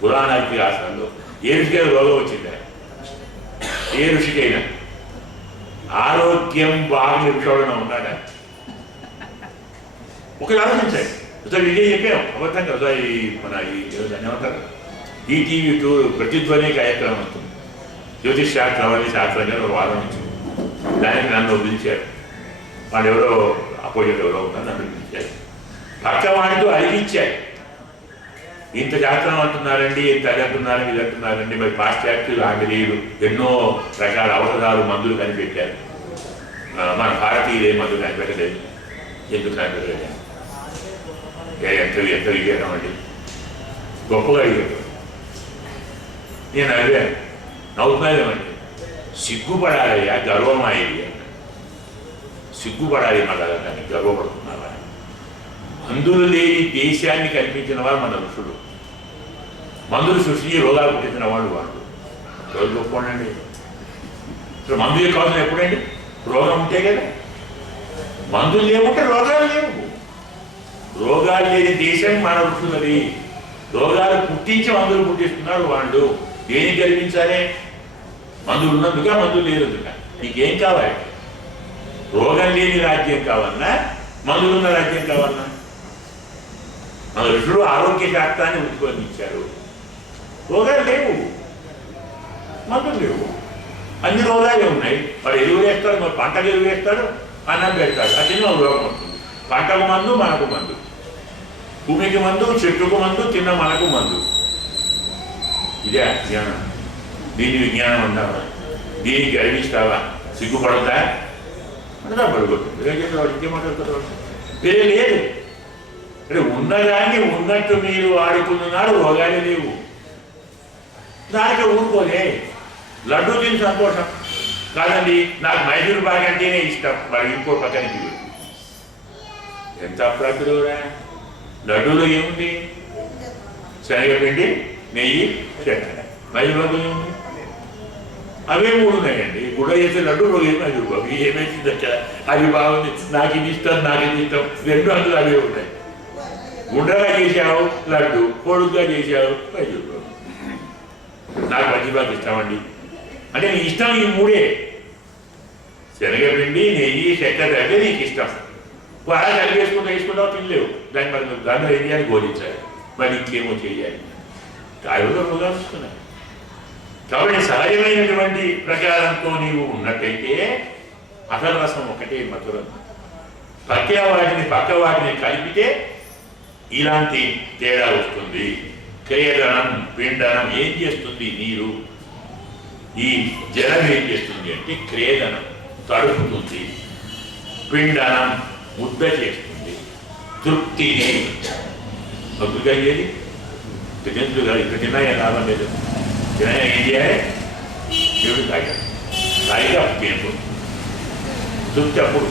పురాణ ఇతిహాసాల్లో ఏ ఋషికైనా రోగం వచ్చిందా? ఏ ఋషికైనా ఆరోగ్యం బాగా ఋషుడైనా ఉన్నాడా? ఒకటి ఆలోచించాయి. అసలు ఇదే చెప్పాం అబద్ధంగా. అసలు మన దాన్ని ఏమంటారు, ఈటీవీ 2 ప్రతిధ్వని కార్యక్రమం వస్తుంది. జ్యోతిష్ శాస్త్రం అవన్నీ శాస్త్రంగా ఒక వారం నుంచి దానికి నన్ను పిలిచారు. వాళ్ళు ఎవరో అపోజిట్ ఎవరో ఉన్నారు, నన్ను పిలిచారు. పక్క వాడితో అడిగిచ్చారు. ఇంత శాస్త్రం అంటున్నారండి, ఇంత అది అంటున్నారని, ఇది అంటున్నారండి. మరి పాశ్చాత్యులు, ఆంగ్లేయులు ఎన్నో రకాల ఔషధాలు, మందులు కనిపెట్టారు. మన భారతీయులు ఏ మందులు కనిపెట్టలేదు. ఎందుకు కనిపెట్టలేదు? ఎంత వివేకం అండి, గొప్పగా అడిగాడు. నేను అడిగాను, నవ్వుతాదేమండి, సిగ్గుపడాలయ్యా, గర్వమాయేది అన్న. సిగ్గుపడాలి మళ్ళా, కానీ గర్వపడుతున్నావా? మందులు లేని దేశాన్ని కల్పించిన వారు మన ఋషులు. మందులు సృష్టించి రోగాలు పుట్టించిన వాళ్ళు వాళ్ళు. రోజు గొప్పండి. ఇప్పుడు మందులు కావాల్సిన ఎప్పుడండి? రోగం ఉంటే కదా. మందులు లేవుంటే రోగాలు లేవు. రోగాలు లేని దేశం మన ఋషులది. రోగాలు పుట్టించి మందులు పుట్టిస్తున్నారు వాళ్ళు. దేనికి గర్వించాలి? మందులు ఉన్నందుక, మందులు లేనందుక. నీకేం కావాలి? రోగం లేని రాజ్యం కావాలన్నా, మందులున్న రాజ్యం కావాలన్నా? మన ఋషులు ఆరోగ్య శాస్త్రాన్ని ఉత్పన్నించారు. రోగాలు లేవు, మందులు లేవు, అన్ని రోగాలే ఉన్నాయి. వాడు ఎరువులు వేస్తాడు, మరి పంటకు ఎరువు వేస్తాడు, అన్నం పెడతాడు, అది తిన్న రోగం వస్తుంది. పంటకు మందు, మనకు మందు. భూమికి మందు, చెట్టుకు మందు, తిన్న మనకు మందు. ఇదే అజ్ఞానం. దీని విజ్ఞానం అంటావా? దీనికి గర్విస్తావా? సిగ్గుపడతా? అంటే పడుకోతుంది. వాడికి ఏమంటారు? వేరే లేదు. అంటే ఉన్నదాన్ని ఉన్నట్టు మీరు ఆడుకున్నాడు, రోగాలు లేవు. దానికి ఊరుకోలే. లడ్డూ తిని సంతోషం కాదండి, నాకు మైసూరు పాక్ అంటేనే ఇష్టం, మరి ఇంకో పక్కన ఎంత అప్రాప్తులురా. లడ్డూలో ఏముంది? శనగపిండి, నెయ్యి, చక్కెర. మైసూరు పాకు ఏముంది? అవే 3 ఉన్నాయండి. గుడ్డ చేసే లడ్డు, రోజు మైసూరు పాకు. ఏమేసింది అక్కడ? అది బాగుంది, నాకు ఇది ఇష్టం, నాకు ఇది ఇష్టం, 2 అందులో అవే ఉన్నాయి. గుండ్రగా చేసావు లడ్డు, పొడుగ్గా చేసావు మైసూరు పాకు. నాకు మంచిపాకు ఇష్టమండి అంటే నీ ఇష్టం ఈ 3. శనగపిండి, నెయ్యి, చక్కెర అంటే నీకు ఇష్టం. అలా కలిగి వేసుకుంటావు, తినలేవు. దాన్ని మరి దాంట్లో ఏం చేయాలి? బోధించాలి. మరి ఇంకేమో చేయాలి. కాయలో రోగాలుస్తున్నాయి. కాబట్టి సహజమైనటువంటి ప్రకారంతో నీవు ఉన్నట్టయితే అసలు రసం ఒకటే మధురం. పక్క వాటిని కలిపితే ఇలాంటి తేడా వస్తుంది. క్రియదనం, పిండనం ఏం చేస్తుంది? నీరు, ఈ జలం ఏం చేస్తుంది అంటే క్రియదనం తడుపుతుంది, పిండనం ముద్ద చేస్తుంది, తృప్తిని. భక్తుడిగా అయ్యేది తినేందుకు కాదు, ఇక్కడ తిన్నా ఏం లాభం లేదు. తిన్నా ఏం చేయాలి? దేవుడు తాగాడు, తాగితే అప్పుడు తినకూడదు. తృప్తి అప్పుడు.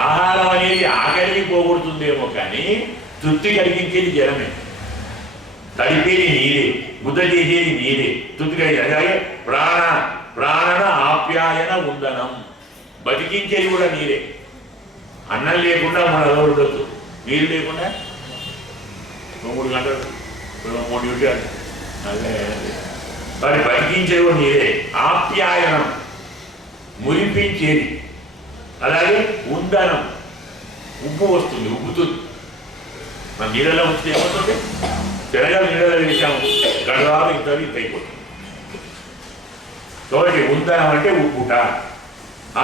ఆహారం అనేది ఆకలికి పోగొడుతుందేమో కానీ తృప్తి కలిగించేది జలమే. తడిపేది నీరే, ముద్ద చేసేది నీరే, తృప్తి కలిగేది. అలాగే ప్రాణ ఆప్యాయన ఉందనం, బతికించేది కూడా నీరే. అన్నం లేకుండా మన ఉండొచ్చు, నీరు లేకుండా 3 గంటలు 3 నిమిషాలు అదే మరి బతికించేది కూడా నీరే. ఆప్యాయనం మురిపించేది. అలాగే ఉందనం ఉప్పు వస్తుంది, ఉబ్బుతుంది. మన నీళ్ళలో వస్తే ఏమవుతుంది? శనగలు నీళ్ళలో వేసాము, గడవాలు ఇంత అయిపోతుంది. కాబట్టి ఉందనం అంటే ఉప్పుట,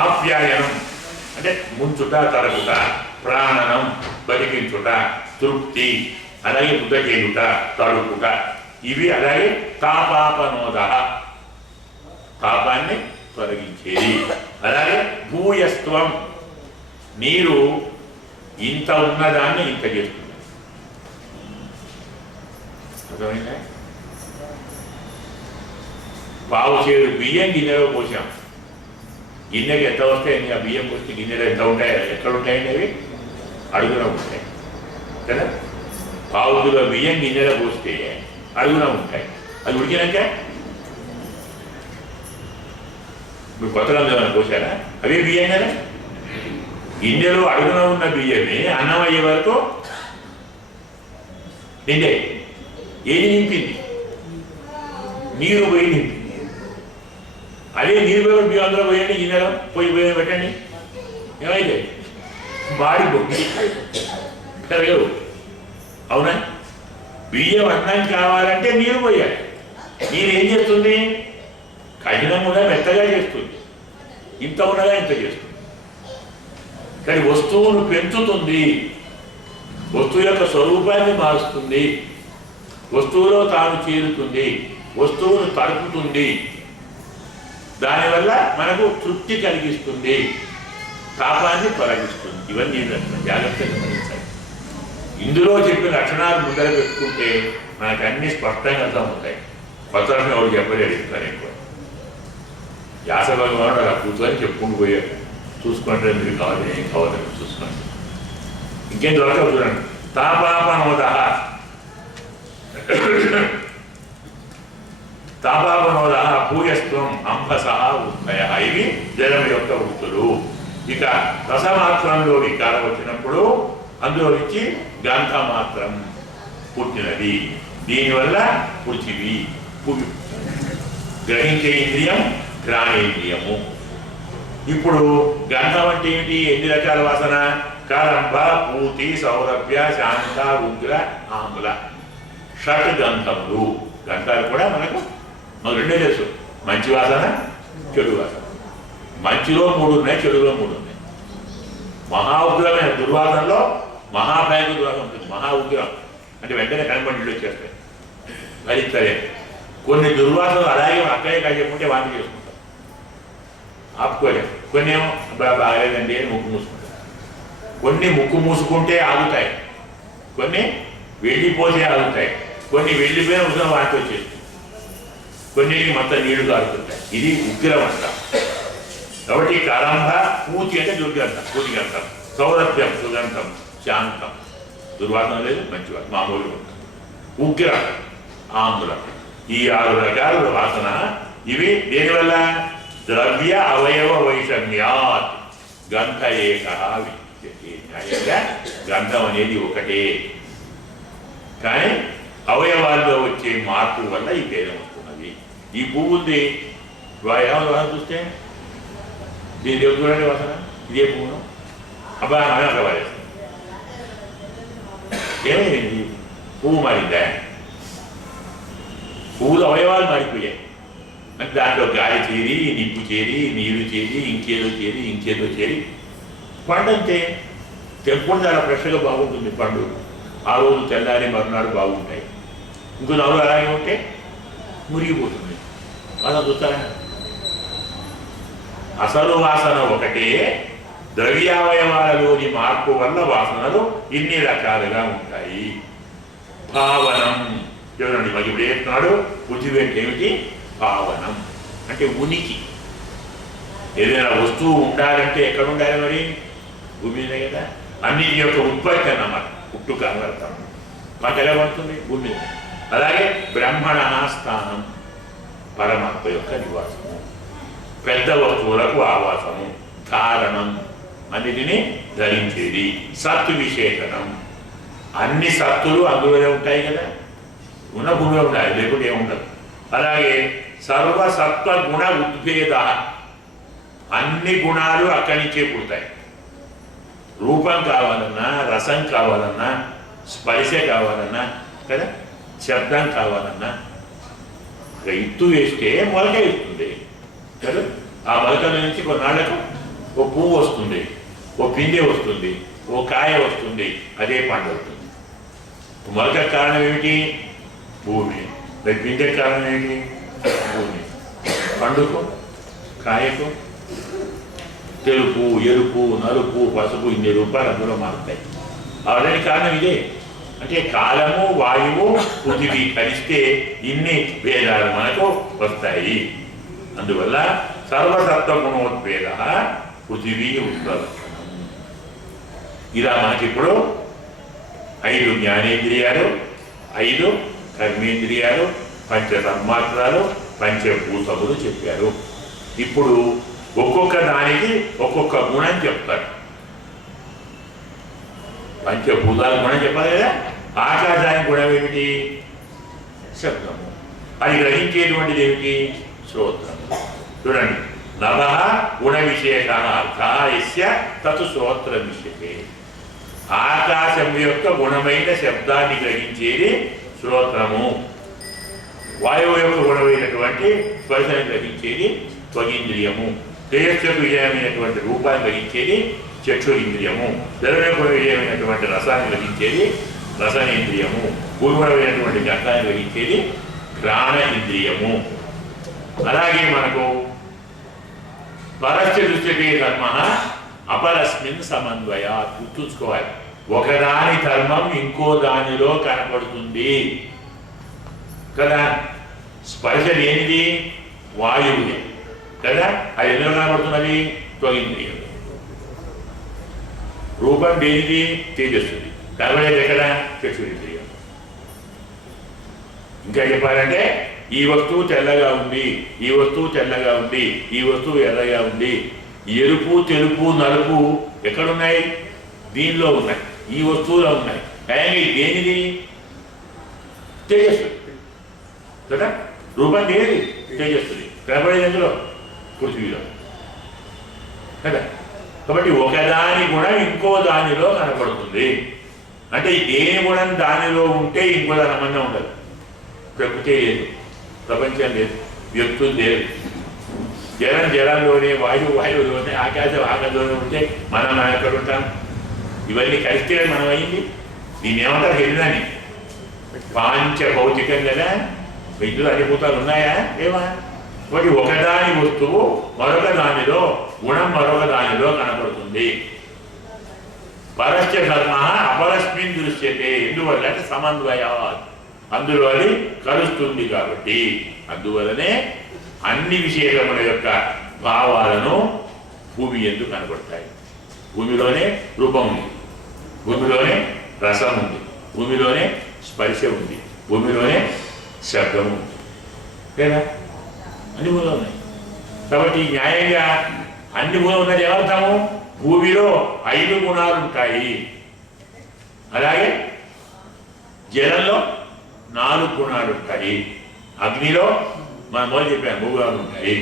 ఆప్యాయనం అంటే ముంచుట, తరగుట, ప్రాణనం బతికించుట, తృప్తి, అలాగే ముద్ద చేయుట, తడుపుట, ఇవి. అలాగే తాపాపనోద, తాపాన్ని తొలగించేది. అలాగే భూయస్త్వం, నీరు ఇంత ఉన్నదాన్ని ఇంత చేస్తుంది. అర్థమైందా? పావు చేరు బియ్యం గిన్నెలో పోసాం, గిన్నెకి ఎంత వస్తాయండి? ఆ బియ్యం పోస్తే గిన్నెలో ఎంత ఉంటాయి? ఎక్కడ ఉంటాయండి అవి? అడుగున ఉంటాయి కదా. పావు కిలో బియ్యం గిన్నెలో పోస్తే అడుగున ఉంటాయి. అది ఉడికినాక మీరు కొత్తగా ఏమైనా పోసారా? అవే బియ్యం కదా. గిన్నెలో అడుగున ఉన్న బియ్యమే అన్నం అయ్యే వరకు నిండే. ఏది నింపింది? నీరు పోయి నింపింది. అదే నీరు పోయి బియ్యం అందులో పోయండి, గిన్నెలో పోయి బియ్యం పెట్టండి, ఏమైతే మాడిపోయి కరగవు. అవునా? బియ్యం అన్నం కావాలంటే నీరు పోయాలి. నీరు ఏం చేస్తుంది? కఠినంగా మెత్తగా చేస్తుంది, ఇంత ఉన్నగా ఇంత చేస్తుంది. కానీ వస్తువును పెంచుతుంది, వస్తువు యొక్క స్వరూపాన్ని మారుస్తుంది, వస్తువులో తాను చేరుతుంది, వస్తువును తడుపుతుంది. దానివల్ల మనకు తృప్తి కలిగిస్తుంది, తాపాన్ని తొలగిస్తుంది. ఇవన్నీ జాగ్రత్తగా గమనించాలి. ఇందులో చెప్పిన లక్షణాలు ముందర పెట్టుకుంటే మనకు అన్ని స్పష్టంగా అర్థమవుతాయి. కొత్త లక్షణం ఎవరు చెప్పలేడు. ఇస్తారు ఎక్కువ వ్యాస భగవానుడు అలా కూర్చొని చెప్పుకుంటూ పోయాడు. చూసుకుంటే మీరు కావాలి, ఏం కావాలని చూసుకోండి. ఇంకేం దొరకదు చూడండి. తాపాపనోద, తాపాపనోద భూయస్త్వం అంబస ఉత్తయ, ఇవి జలం యొక్క వృత్తులు. ఇక రసమాత్రంలో వికారం వచ్చినప్పుడు అందులో నుంచి గంధమాత్రం పుట్టినది. దీనివల్ల పృథివీ గ్రహించే ఇంద్రియం, ఘ్రాణేంద్రియము. ఇప్పుడు గంధం అంటే ఏమిటి? ఎన్ని రకాల వాసన? కరంబ, పూతి, సౌరభ్య, శాంత, ఉగ్ర, ఆమ్ల, షట్ గంధములు. గంధాలు కూడా మనకు రెండే తెలుసు. మంచి వాసన, చెడు వాసన. మంచిలో 3 ఉన్నాయి, చెడులో 3 ఉన్నాయి. మహా ఉగ్రమైన దుర్వాసనలో మహాభయంకర దుర్వాసన ఉంటుంది. మహా ఉగ్రం అంటే వెంటనే కనపడి వచ్చేస్తాయి, భరిస్తలే. కొన్ని దుర్వాసనలు అలాగే అక్కడే కాదు చెప్పుకుంటే వాంతి చేసుకుంటాం, ఆపుకోలేము. కొన్ని ఏమో బాగలేదండి అని ముక్కు మూసుకుంటాం. కొన్ని ముక్కు మూసుకుంటే ఆగుతాయి, కొన్ని వెళ్ళిపోతే ఆగుతాయి, కొన్ని వెళ్ళిపోయిన ఉదయం వాంతి వచ్చేస్తుంది, కొన్ని మొత్తం నీళ్లు కారుతుంటాయి. ఇది ఉగ్రం అంటాం. కాబట్టి కరంభ, పూతి అంటే దుర్గంధం, పూతి గంధం, సౌరభ్యం సుగంధం, శాంతం, దుర్వాసన లేదు, మంచివాడు మామూలుగా ఉంటుంది. ఉగ్ర, ఆమ్లం, ఈ 6 రకాల వాసన. ఇవి దేనివల్ల? ద్రవ్య అవయవ వైషమ్యాత్ గంధ ఏక విద్యతే. న్యాయంగా గంధం అనేది ఒకటే, కానీ అవయవాల్లో వచ్చే మార్పు వల్ల ఈ భేదం వస్తున్నది. ఈ పువ్వు ఉంది, వాసన చూస్తే దీని దేవుడు చూడండి వాసన, ఇదే పువ్వును అబ్బా అని అక్కడ వారేస్తాం. ఏమైంది? పువ్వు మారిందా? పువ్వులు అవయవాలు మారిపోయాయి. అంటే దాంట్లో గాలి చేరి, నిప్పు చేరి, నీరు చేరి, ఇంకేదో చేరి, ఇంకేదో చేరి. పండు అంతే, తెంపుడు చాలా ఫ్రెష్గా బాగుంటుంది పండు. ఆ రోజు తెల్లారి మరునాడు బాగుంటాయి. ఇంకో 4 అలాగే ఉంటే మురిగిపోతుంది. వాసన చూస్తారా? అసలు వాసన ఒకటే, ద్రవ్యావయవాలలోని మార్పు వల్ల వాసనలు ఇన్ని రకాలుగా ఉంటాయి. భావనం చూడండి, మరి ఇప్పుడు ఏమంటున్నాడు? పృథివీ అంటే ఏమిటి? భావనం అంటే ఉనికి. ఏదైనా వస్తువు ఉండాలంటే ఎక్కడ ఉండాలి? మరి భూమి మీదే కదా. అన్నిటి యొక్క ఉత్పత్తి అన్నమాట, పుట్టుక అర్థం. మాకు ఎలా పడుతుంది? భూమి మీద. అలాగే బ్రహ్మణ స్థానం, పరమాత్మ యొక్క నివాసము. పెద్ద వస్తువులకు ఆవాసము. కారణం, అన్నిటినీ ధరించేది. సత్తు విశేషణం, అన్ని సత్తులు అందులోనే ఉంటాయి కదా. ఉన్న భూమిలో ఉంటాయి, లేకుంటే ఏముండదు. అలాగే సర్వసత్వ గుణ ఉద్భేద, అన్ని గుణాలు అక్కడి నుంచే పుడతాయి. రూపం కావాలన్నా, రసం కావాలన్నా, స్పర్శ కావాలన్నా కదా, శబ్దం కావాలన్నా ఇత్తు వేస్తే మొలక ఇస్తుంది కదా. ఆ మొలకల నుంచి కొన్నాళ్లకు ఓ పువ్వు వస్తుంది, ఓ పిందె వస్తుంది, ఓ కాయ వస్తుంది, అదే పండు అవుతుంది. మొలక కారణం ఏమిటి? భూమి. పిందె కారణం ఏమిటి? భూమి. పండుకు, కాయకు తెలుపు, ఎరుపు, నలుపు, పసుపు ఇన్ని రూపాయలు అందులో మారుతాయి. ఆల్రెడీ కారణం ఇదే. అంటే కాలము, వాయువు, పృథివీ కలిస్తే ఇన్ని భేదాలు మనకు వస్తాయి. అందువల్ల సర్వసత్వ గుణోద్భేద పృథివీ ఉత్ప్రవర్తనం. ఇలా మనకిప్పుడు 5 జ్ఞానేంద్రియాలు, 5 కర్మేంద్రియాలు, 5 తన్మాత్రాలు, 5 భూతములు చెప్పారు. ఇప్పుడు ఒక్కొక్క దానికి ఒక్కొక్క గుణం చెప్తారు. 5 భూతాల గుణం చెప్పాలి కదా. ఆకాశానికి గుణం ఏమిటి? శబ్దము. అది గ్రహించేటువంటిది ఏమిటి? శ్రోత్రము. చూడండి, నభ గుణ విశేషార్థాయస్య తత్ శ్రోత్ర విషయే. ఆకాశం యొక్క గుణమైన శబ్దాన్ని గ్రహించేది శ్రోత్రము. వాయువు యొక్క గుణమైనటువంటి స్పర్శను గ్రహించేది త్వగింద్రియము. తేజస్సుకు విజయమైనటువంటి రూపాన్ని గ్రహించేది చక్షురింద్రియము. జలముకు విజయమైనటువంటి రసాన్ని గ్రహించేది రసనేంద్రియము. పూర్వమైనటువంటి గంధాన్ని గ్రహించేది ఘ్రాణ ఇంద్రియము. అలాగే మనకు పరస్య దృష్టి ధర్మ అపరస్మిన్ సమన్వయ. గుర్తుంచుకోవాలి, ఒకదాని ధర్మం ఇంకో దానిలో కనపడుతుంది కదా. స్పర్శ లేనిది వాయువుని కదా, అది ఎందులో కనపడుతున్నది? త్వగింద్రియం. రూపం దేనిది? తేజస్సుది. కనబడేది ఎక్కడ? చక్షురింద్రియం. ఇంకా చెప్పాలంటే ఈ వస్తువు తెల్లగా ఉంది, ఈ వస్తువు తెల్లగా ఉంది, ఈ వస్తువు ఎర్రగా ఉంది. ఎరుపు, తెలుపు, నలుపు ఎక్కడున్నాయి? దీనిలో ఉన్నాయి, ఈ వస్తువులో ఉన్నాయి. కానీ దేనిది? తేజస్సు కదా. రూపం దేనిది? తేజస్సుది. కనబడేది ఎందులో? పృథ్వీలో కదా. కాబట్టి ఒకదాని గుణం ఇంకో దానిలో కనపడుతుంది. అంటే దేని గుణం దానిలో ఉంటే ఇంకో దాని సంబంధం ఉండదు. ప్రకృతి లేదు, ప్రపంచం లేదు, వ్యక్తులు లేదు. జలంలోనే, వాయువులోనే, ఆకాశంలోనే ఉంటే మనం ఎక్కడ ఉంటాం? ఇవన్నీ కలిస్తే మనం అయింది. దీన్ని ఏమంటారు? హెల్లని. పాంచ భౌతికం కదా. ఇందులో అన్ని భూతాలు ఉన్నాయా? ఏమా? కాబట్టి ఒకదాని వస్తువు మరొక దానిలో, గుణం మరొక దానిలో కనపడుతుంది. పరస్య ధర్మ అపరస్మిన్ దృశ్యతే. ఎందువల్ల అంటే సమన్వయా, అందులో అది కలుస్తుంది కాబట్టి. అందువలనే అన్ని విశేషముల యొక్క భావాలను భూమి ఎందుకు కనబడతాయి. భూమిలోనే రూపం ఉంది, భూమిలోనే రసం ఉంది, భూమిలోనే స్పర్శ ఉంది, భూమిలోనే శబ్దం ఉంది లేదా. అన్ని భూములు ఉన్నాయి కాబట్టి న్యాయంగా అన్ని భూములు ఉన్నది ఏమవుతాము? భూమిలో 5 గుణాలు ఉంటాయి. అలాగే జలంలో 4 గుణాలు ఉంటాయి. అగ్నిలో మనం మొదలు చెప్పాము 3 గుణాలు ఉంటాయి.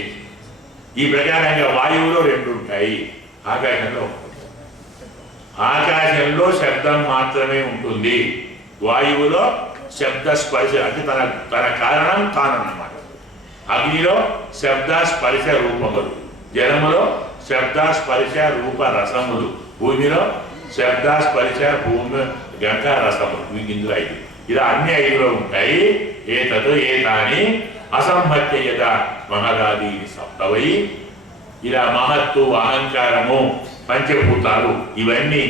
ఈ ప్రకారంగా వాయువులో 2 ఉంటాయి. ఆకాశంలో 1. ఆకాశంలో శబ్దం మాత్రమే ఉంటుంది. వాయువులో శబ్ద స్పర్శ అంటే తన కారణం తానన్నమాట. అగ్నిలో శబ్ద స్పర్శ రూపములు, జలములో శబ్ద స్పర్శ రూప రసములు, భూమిలో శబ్ద స్పర్శ భూమి గంట రసములు. ఇందులో 5. ఇలా అన్ని 5లో ఉంటాయి. ఏతదు ఏతాని అసంహత్యయత మహదాది సప్తవై. ఇలా మహత్తు, అహంకారము, పంచభూతాలు ఇవన్నీ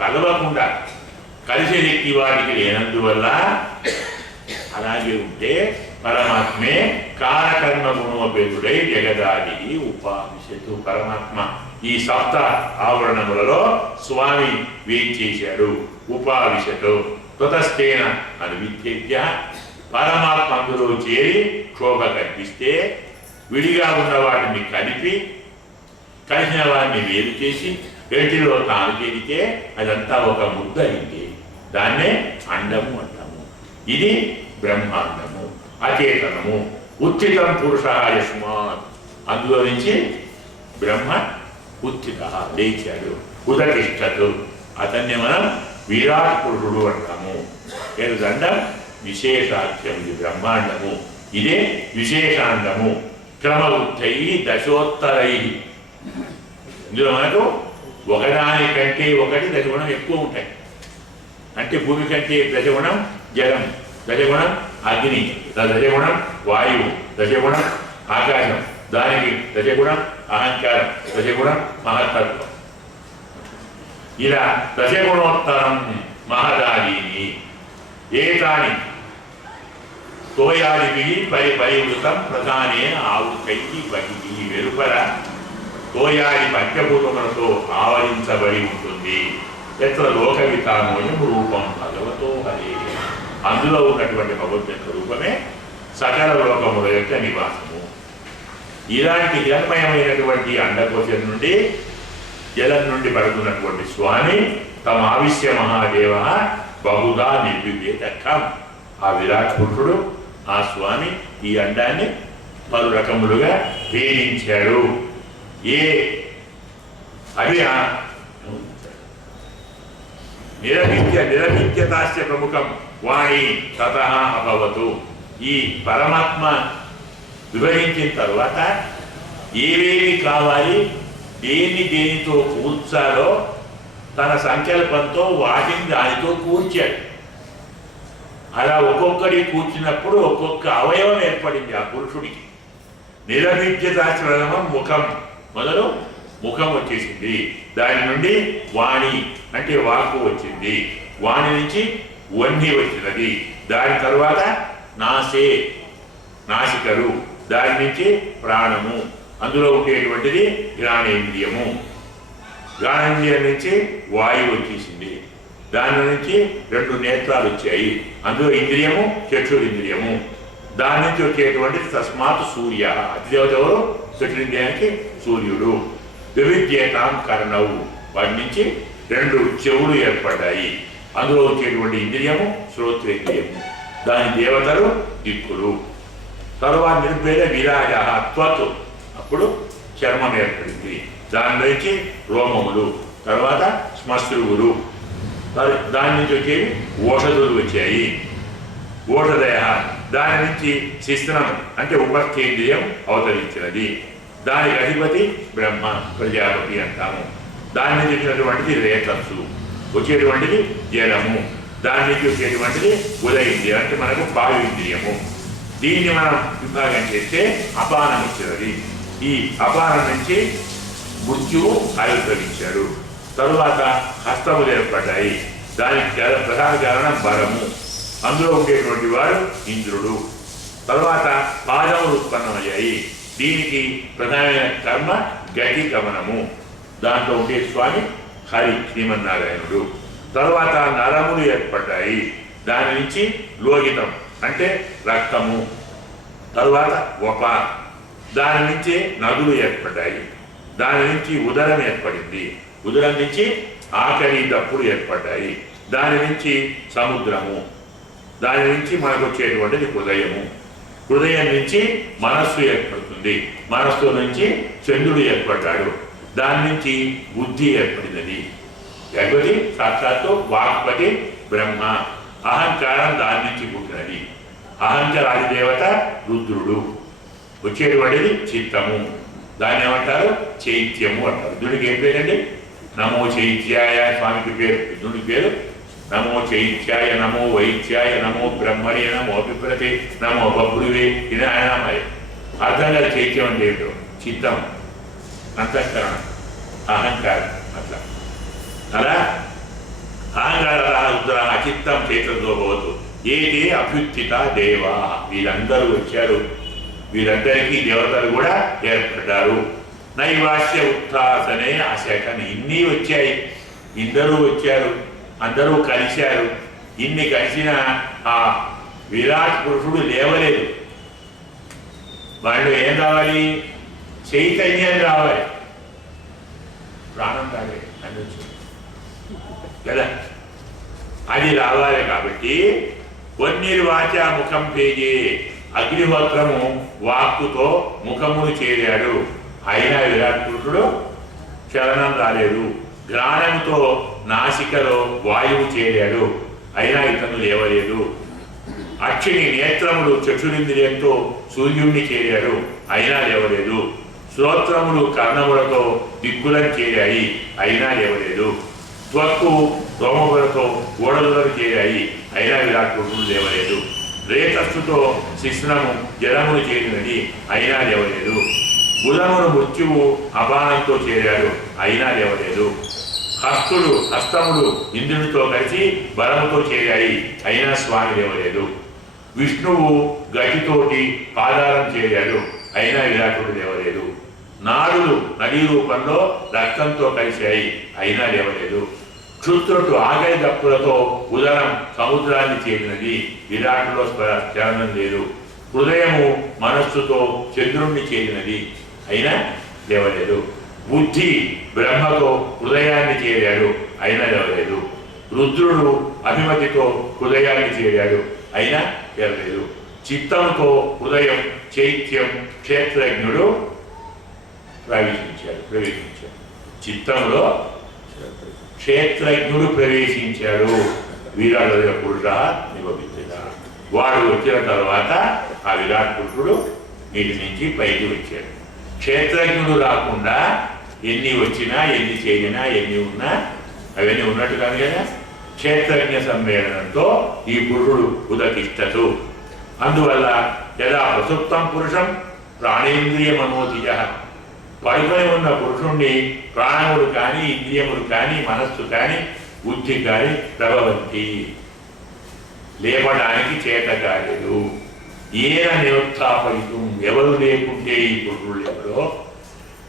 కలవకుండా కలిసే శక్తి వాటికి లేనందువల్ల అలాగే ఉంటే పరమాత్మే కారకర్మ గుణోపేతుడై జగదాది ఉపావిశతు. పరమాత్మ ఈ సప్త ఆవరణములలో స్వామి వేయించేశాడు. ఉపావిశతు తతస్థేన అనువిద్య. పరమాత్మ అందులో చేరి క్షోభ కల్పిస్తే విడిగా ఉన్న వాటిని కలిపి కలిసిన వారిని వేరు చేసి రెంటిలో తాను చేరితే అదంతా ఒక ముద్ద అయింది. దాన్నే అండము అంటాము. ఇది బ్రహ్మాండము, అచేతనము. ఉత్థితం పురుష యస్మాత్. అందులో నుంచి బ్రహ్మ ఉత్థిత లేచాడు. ఉదతిష్టతు. అతన్ని మనం విరాట్ పురుషుడు అంటాము. దండం విశేషాఖ్యం. ఇది బ్రహ్మాండము, ఇదే విశేషాండము. క్రమవృద్ధై దశోత్తరై. ఇందులో మనకు ఒకదానికంటే ఒకటి దశగుణం ఎక్కువ ఉంటాయి. అంటే భూమి కంటే దశగుణం జలం, దశగుణం అగ్ని, దశగుణం వాయువు, దశగుణం ఆకాశం, దానికి దశగుణం అహంకారం, దశగుణం మహత్తత్వం. ఇలా దశగుణోత్తరం మహదాదీని ఏతాని తోయాదిభి పరివృతం ప్రధానే ఆవుకై బహిః. వెలుపల తోయాది పంచభూతములతో ఆవరించబడి ఉంటుంది. ఎత్ర లోకవితానోయం రూపం భగవతో హరే. అందులో ఉన్నటువంటి భగవత్ రూపమే సకల లోకముల యొక్క నివాసము. ఇలాంటి జలమయమైనటువంటి అండకోశం నుండి జలం నుండి పడుతున్నటువంటి స్వామి తమ ఆవిశ్య మహాదేవ బహుదా నిర్వివేదకం. ఆ విరాట్ పురుషుడు ఆ స్వామి ఈ అండాన్ని పలు రకములుగా వేయించాడు. ఏ అది నిరభిద్యతాస్య ప్రముఖం వాణి తతః అభవతు. ఈ పరమాత్మ వివరించిన తర్వాత ఏవేవి కావాలి, దేనితో కూర్చాలో తన సంకల్పంతో వాటిని దానితో కూర్చాడు. అలా ఒక్కొక్కడి కూర్చున్నప్పుడు ఒక్కొక్క అవయవం ఏర్పడింది ఆ పురుషుడికి. నిరభిద్యతాశ్రమం ముఖం, మొదలు ముఖం వచ్చేసింది. దాని నుండి వాణి అంటే వాక్కు వచ్చింది. వాణి నుంచి వన్య వచ్చినది. దాని తర్వాత నాసే నాసికలు, దాని నుంచి ప్రాణము, అందులో ఉండేటువంటిది జ్ఞానేంద్రియము. జ్ఞానేంద్రియం నుంచి వాయువు వచ్చేసింది. దాని నుంచి 2 నేత్రాలు వచ్చాయి. అందులో ఇంద్రియము చక్షురింద్రియము. దాని నుంచి వచ్చేటువంటి తస్మాత్ సూర్య. అతిదేవత ఎవరు? చక్షురింద్రియానికి సూర్యుడు. వివిధ్యేతాం కర్ణవు. వాటి నుంచి 2 చెవులు ఏర్పడ్డాయి. అందులో వచ్చేటువంటి ఇంద్రియము శ్రోత్రేంద్రియము. దాని దేవతలు దిక్కులు. తరువాత నిరుపేద విరాజ త్వత్. అప్పుడు చర్మం ఏర్పడింది. దాని నుంచి రోమములు, తర్వాత శ్మశ్రువులు. దాని నుంచి వచ్చేవి ఓషధులు వచ్చాయి. ఓషధయ. దాని నుంచి శిస్త్రం అంటే ఉపస్థేంద్రియం అవతరించినది. దానికి అధిపతి బ్రహ్మ, ప్రజాపతి అంటాము. దాని నుంచి వచ్చినటువంటిది రేతస్సు, వచ్చేటువంటిది జలము. దాని నుంచి వచ్చేటువంటిది ఉదయింద్రియం అంటే మనకు వాయు ఇంద్రియము. దీన్ని మనం విభాగం చేస్తే అపానం వచ్చినది. ఈ అపానం నుంచి మృత్యువు ఆవిర్భవించాడు. తరువాత హస్తములు ఏర్పడ్డాయి. దానికి ప్రధాన కారణం బలము. అందులో ఉండేటువంటి వాడు ఇంద్రుడు. తరువాత పాదములు ఉత్పన్నమయ్యాయి. దీనికి ప్రధానమైన కర్మ గతి గమనము. దాంట్లో ఉండే స్వామి హరి శ్రీమన్నారాయణుడు. తరువాత నరములు ఏర్పడ్డాయి. దాని నుంచి లోహితం అంటే రక్తము. తరువాత వప. దాని నుంచి నదులు ఏర్పడ్డాయి. దాని నుంచి ఉదరం ఏర్పడింది. ఉదరం నుంచి ఆకలి దప్పులు ఏర్పడ్డాయి. దాని నుంచి సముద్రము. దాని నుంచి మనకు వచ్చేటువంటిది హృదయము. హృదయం నుంచి మనస్సు ఏర్పడుతుంది. మనస్సు నుంచి చంద్రుడు ఏర్పడ్డాడు. దాని నుంచి బుద్ధి ఏర్పడినది. జగతి సాక్షాత్తు వాక్పతి బ్రహ్మ. అహంకారం దాని నుంచి పుట్టినది. అహంకారాది దేవత రుద్రుడు. వచ్చేటువంటిది చిత్తము. దాన్ని ఏమంటారు? చైత్యము అంటారు. రుద్రుడికి ఏం పేరండి? నమో చైత్యాయ. స్వామికి పేరు, రుద్రుడికి పేరు నమో చైత్యాయ, నమో వైత్యాయ, నమో బ్రహ్మణే, నమో అభిప్రతే, నమో బభ్రువే. ఇది ఆయన మరి అర్థం కాదు. చైత్యం అంటే ఏంటో చిత్తం, అంతఃకరణం. అహంకారం. అట్లా అలా అహంకార రుద్ర అచిత్తం చేతతో పోతు ఏది అభ్యుత్థిత దేవా. వీరందరూ వచ్చారు, వీరందరికీ దేవతలు కూడా ఏర్పడ్డారు. నైవాస్య ఉత్థాసనే అశకని. ఇన్ని వచ్చాయి, ఇద్దరు వచ్చారు, అందరూ కలిశారు. ఇన్ని కలిసిన ఆ విరాట్ పురుషుడు లేవలేదు. వాళ్ళు ఏం రావాలి? చైతన్యం రావాలి, ప్రాణం రావాలి అని వచ్చింది కదా. అది రావాలి కాబట్టి వన్నిర్వాచ ముఖం పేజే. అగ్నిహోత్రము వాక్కుతో ముఖమును చేరాడు, అయినా విరాట్ పురుషుడు చలనం రాలేదు. ఘ్రాణంతో నాసికలో వాయువు చేరాడు, అయినా ఇతను లేవలేదు. అక్షిని నేత్రములు చక్షురింద్రియంతో సూర్యుణ్ణి చేరాడు, అయినా లేవలేదు. శ్రోత్రములు కర్ణములతో దిక్కులను చేరాయి, అయినా లేవలేదు. త్వక్కు దోమములతో గోడలను చేరాయి, అయినా విరాట్ పురుషుడు లేవలేదు. రేతస్సుతో శిశ్నము జలమును చేరినది, అయినా లేవలేదు. బుధమును మృత్యువు అపానంతో చేరాడు, అయినా లేవలేదు. హస్తములు ఇంద్రునితో కలిసి బలముతో చేరాయి, అయినా స్వామి లేవలేదు. విష్ణువు గతితోటి పాదాలను చేరాడు, అయినా విరాటుడు లేవలేదు. నాడులు నదీ రూపంలో రక్తంతో కలిశాయి, అయినా లేవలేదు. క్షుత్రుడు ఆకలి దప్పులతో ఉదరం సముద్రాన్ని చేరినది, విరాటులో చలనం లేదు. హృదయము మనస్సుతో చంద్రుణ్ణి చేరినది, అయినా లేవలేదు. బుద్ధి బ్రహ్మతో హృదయాన్ని చేరాడు, అయినా లేవలేదు. రుద్రుడు అభిమతితో హృదయాన్ని చేరాడు, అయినా లేవలేదు. చిత్తంతో హృదయం చైత్యం క్షేత్రజ్ఞుడు ప్రవేశించాడు. చిత్తంలో క్షేత్రజ్ఞుడు ప్రవేశించాడు. విరాట్ పురుష నివబిద్ద. వాడు వచ్చిన తర్వాత ఆ విరాట్ పురుషుడు నీటి నుంచి పైకి వచ్చాడు. క్షేత్రజ్ఞుడు రాకుండా ఎన్ని వచ్చినా, ఎన్ని చేసినా, ఎన్ని ఉన్నా అవన్నీ ఉన్నట్టు కాదు కదా. క్షేత్రజ్ఞ సమ్మేళనంతో ఈ పురుషుడు ఉదతిష్టతు. అందువల్ల యదా ప్రసుప్తం పురుషం ప్రాణేంద్రియ మనోతిజ. పడుకొని ఉన్న పురుషుణ్ణి ప్రాణములు కానీ, ఇంద్రియములు కానీ, మనస్సు కానీ, బుద్ధి కానీ ప్రభవంతి. లేపడానికి చేత కాలేదు. ఏన నిరుత్థాపయితం. ఎవరు లేకుంటే ఈ పురుషుడు ఎవరో,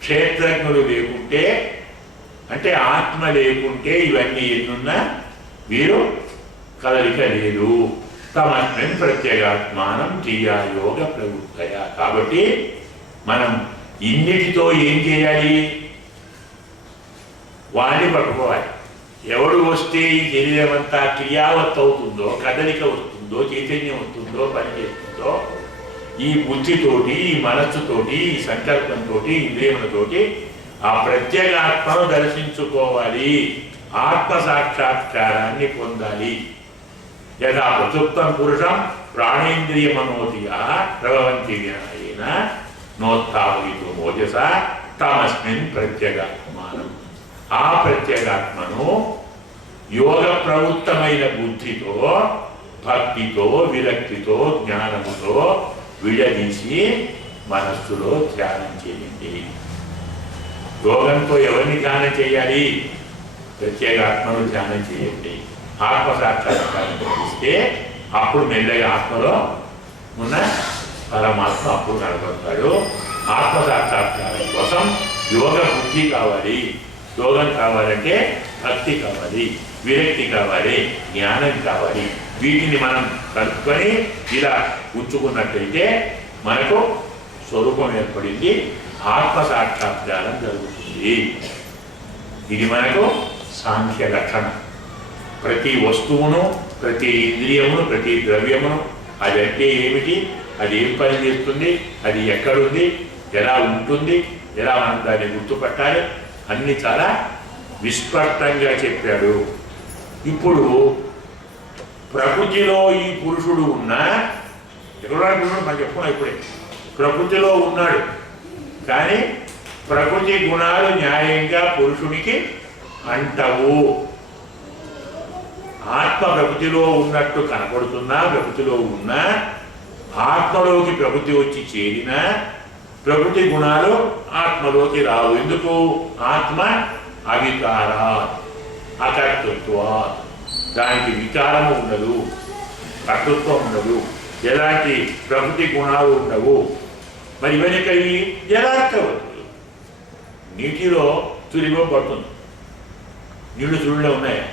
క్షేత్రజ్ఞులు లేకుంటే, అంటే ఆత్మ లేకుంటే ఇవన్నీ ఎన్నున్నా వీరు కదలిక లేదు. తమస్మిన్ ప్రత్యేగాత్మానం ధియా యోగ ప్రవృత్తయ. కాబట్టి మనం ఇన్నిటితో ఏం చేయాలి? వాణ్ణి పట్టుకోవాలి. ఎవడు వస్తే ఈ శరీరం అంతా క్రియావత్ అవుతుందో, కదలిక వస్తుందో, చైతన్యం వస్తుందో, పనిచేస్తుందో, ఈ బుద్ధితోటి, ఈ మనస్సుతోటి, ఈ సంకల్పంతో, ఇంద్రియములతోటి ఆ ప్రత్యేగాత్మను దర్శించుకోవాలి. ఆత్మ సాక్షాత్కారాన్ని పొందాలి. యథా ప్రసుప్తం పురుషం ప్రాణేంద్రియ మనోతియా ప్రభవంతి వినాయన నోత్థాపయితు మోజస తమస్మిన్ ప్రత్యేగాత్మానం. ఆ ప్రత్యేగాత్మను యోగ ప్రవృత్తమైన బుద్ధితో, భక్తితో, విరక్తితో, జ్ఞానముతో విడదీసి మనస్సులో ధ్యానం చేయండి. యోగంతో ఎవరిని ధ్యానం చేయాలి? ప్రత్యేగాత్మను ధ్యానం చేయండి. ఆత్మ సాక్షాత్కారం ఇస్తే అప్పుడు మెల్లగా ఆత్మలో ఉన్న పరమాత్మ అప్పుడు కనబడతాడు. ఆత్మ సాక్షాత్కారం కోసం యోగ బుద్ధి కావాలి. యోగం కావాలంటే భక్తి కావాలి, విరక్తి కావాలి, జ్ఞానం కావాలి. వీటిని మనం కలుపుకొని ఇలా ఉంచుకున్నట్లయితే మనకు స్వరూపం ఏర్పడింది, ఆత్మ సాక్షాత్కారం జరుగుతుంది. ఇది మనకు సాంఖ్య లక్షణం. ప్రతి వస్తువును, ప్రతి ఇంద్రియమును, ప్రతి ద్రవ్యమును అది అంటే ఏమిటి, అది ఏం పని చేస్తుంది, అది ఎక్కడుంది, ఎలా ఉంటుంది, ఎలా మనం దాన్ని గుర్తుపట్టాలి అన్ని చాలా విస్పష్టంగా చెప్పాడు. ఇప్పుడు ప్రకృతిలో ఈ పురుషుడు ఉన్నా, ఎక్కడ పురుషుడు మనం చెప్పుకున్నాం ఇప్పుడే, ప్రకృతిలో ఉన్నాడు. కానీ ప్రకృతి గుణాలు న్యాయంగా పురుషునికి అంటవు. ఆత్మ ప్రకృతిలో ఉన్నట్టు కనపడుతున్నా, ప్రకృతిలో ఉన్నా, ఆత్మలోకి ప్రకృతి వచ్చి చేరినా ప్రకృతి గుణాలు ఆత్మలోకి రావు. ఎందుకు? ఆత్మ అవికార అకర్తృత్వ, దానికి వికారము ఉండదు, కర్తృత్వం ఉండదు, ఎలాంటి ప్రకృతి గుణాలు ఉండవు. మరి ఇవన్నీ కలిగి జలార్థవద్దు. నీటిలో తులిగో పడుతుంది, నీళ్లు తుడిలో ఉన్నాయా?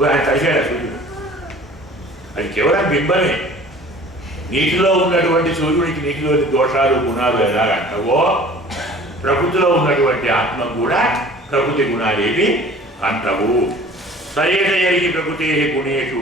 ఆయన కలిశాడా సూర్యుడు? అది కేవలం బింబమే. నీటిలో ఉన్నటువంటి సూర్యుడికి నీటిలోని దోషాలు గుణాలు ఎలాగంటావో, ప్రకృతిలో ఉన్నటువంటి ఆత్మ కూడా ప్రకృతి గుణాలేవి అంటవు. సయేషయరికి ప్రకృతే గుణేషు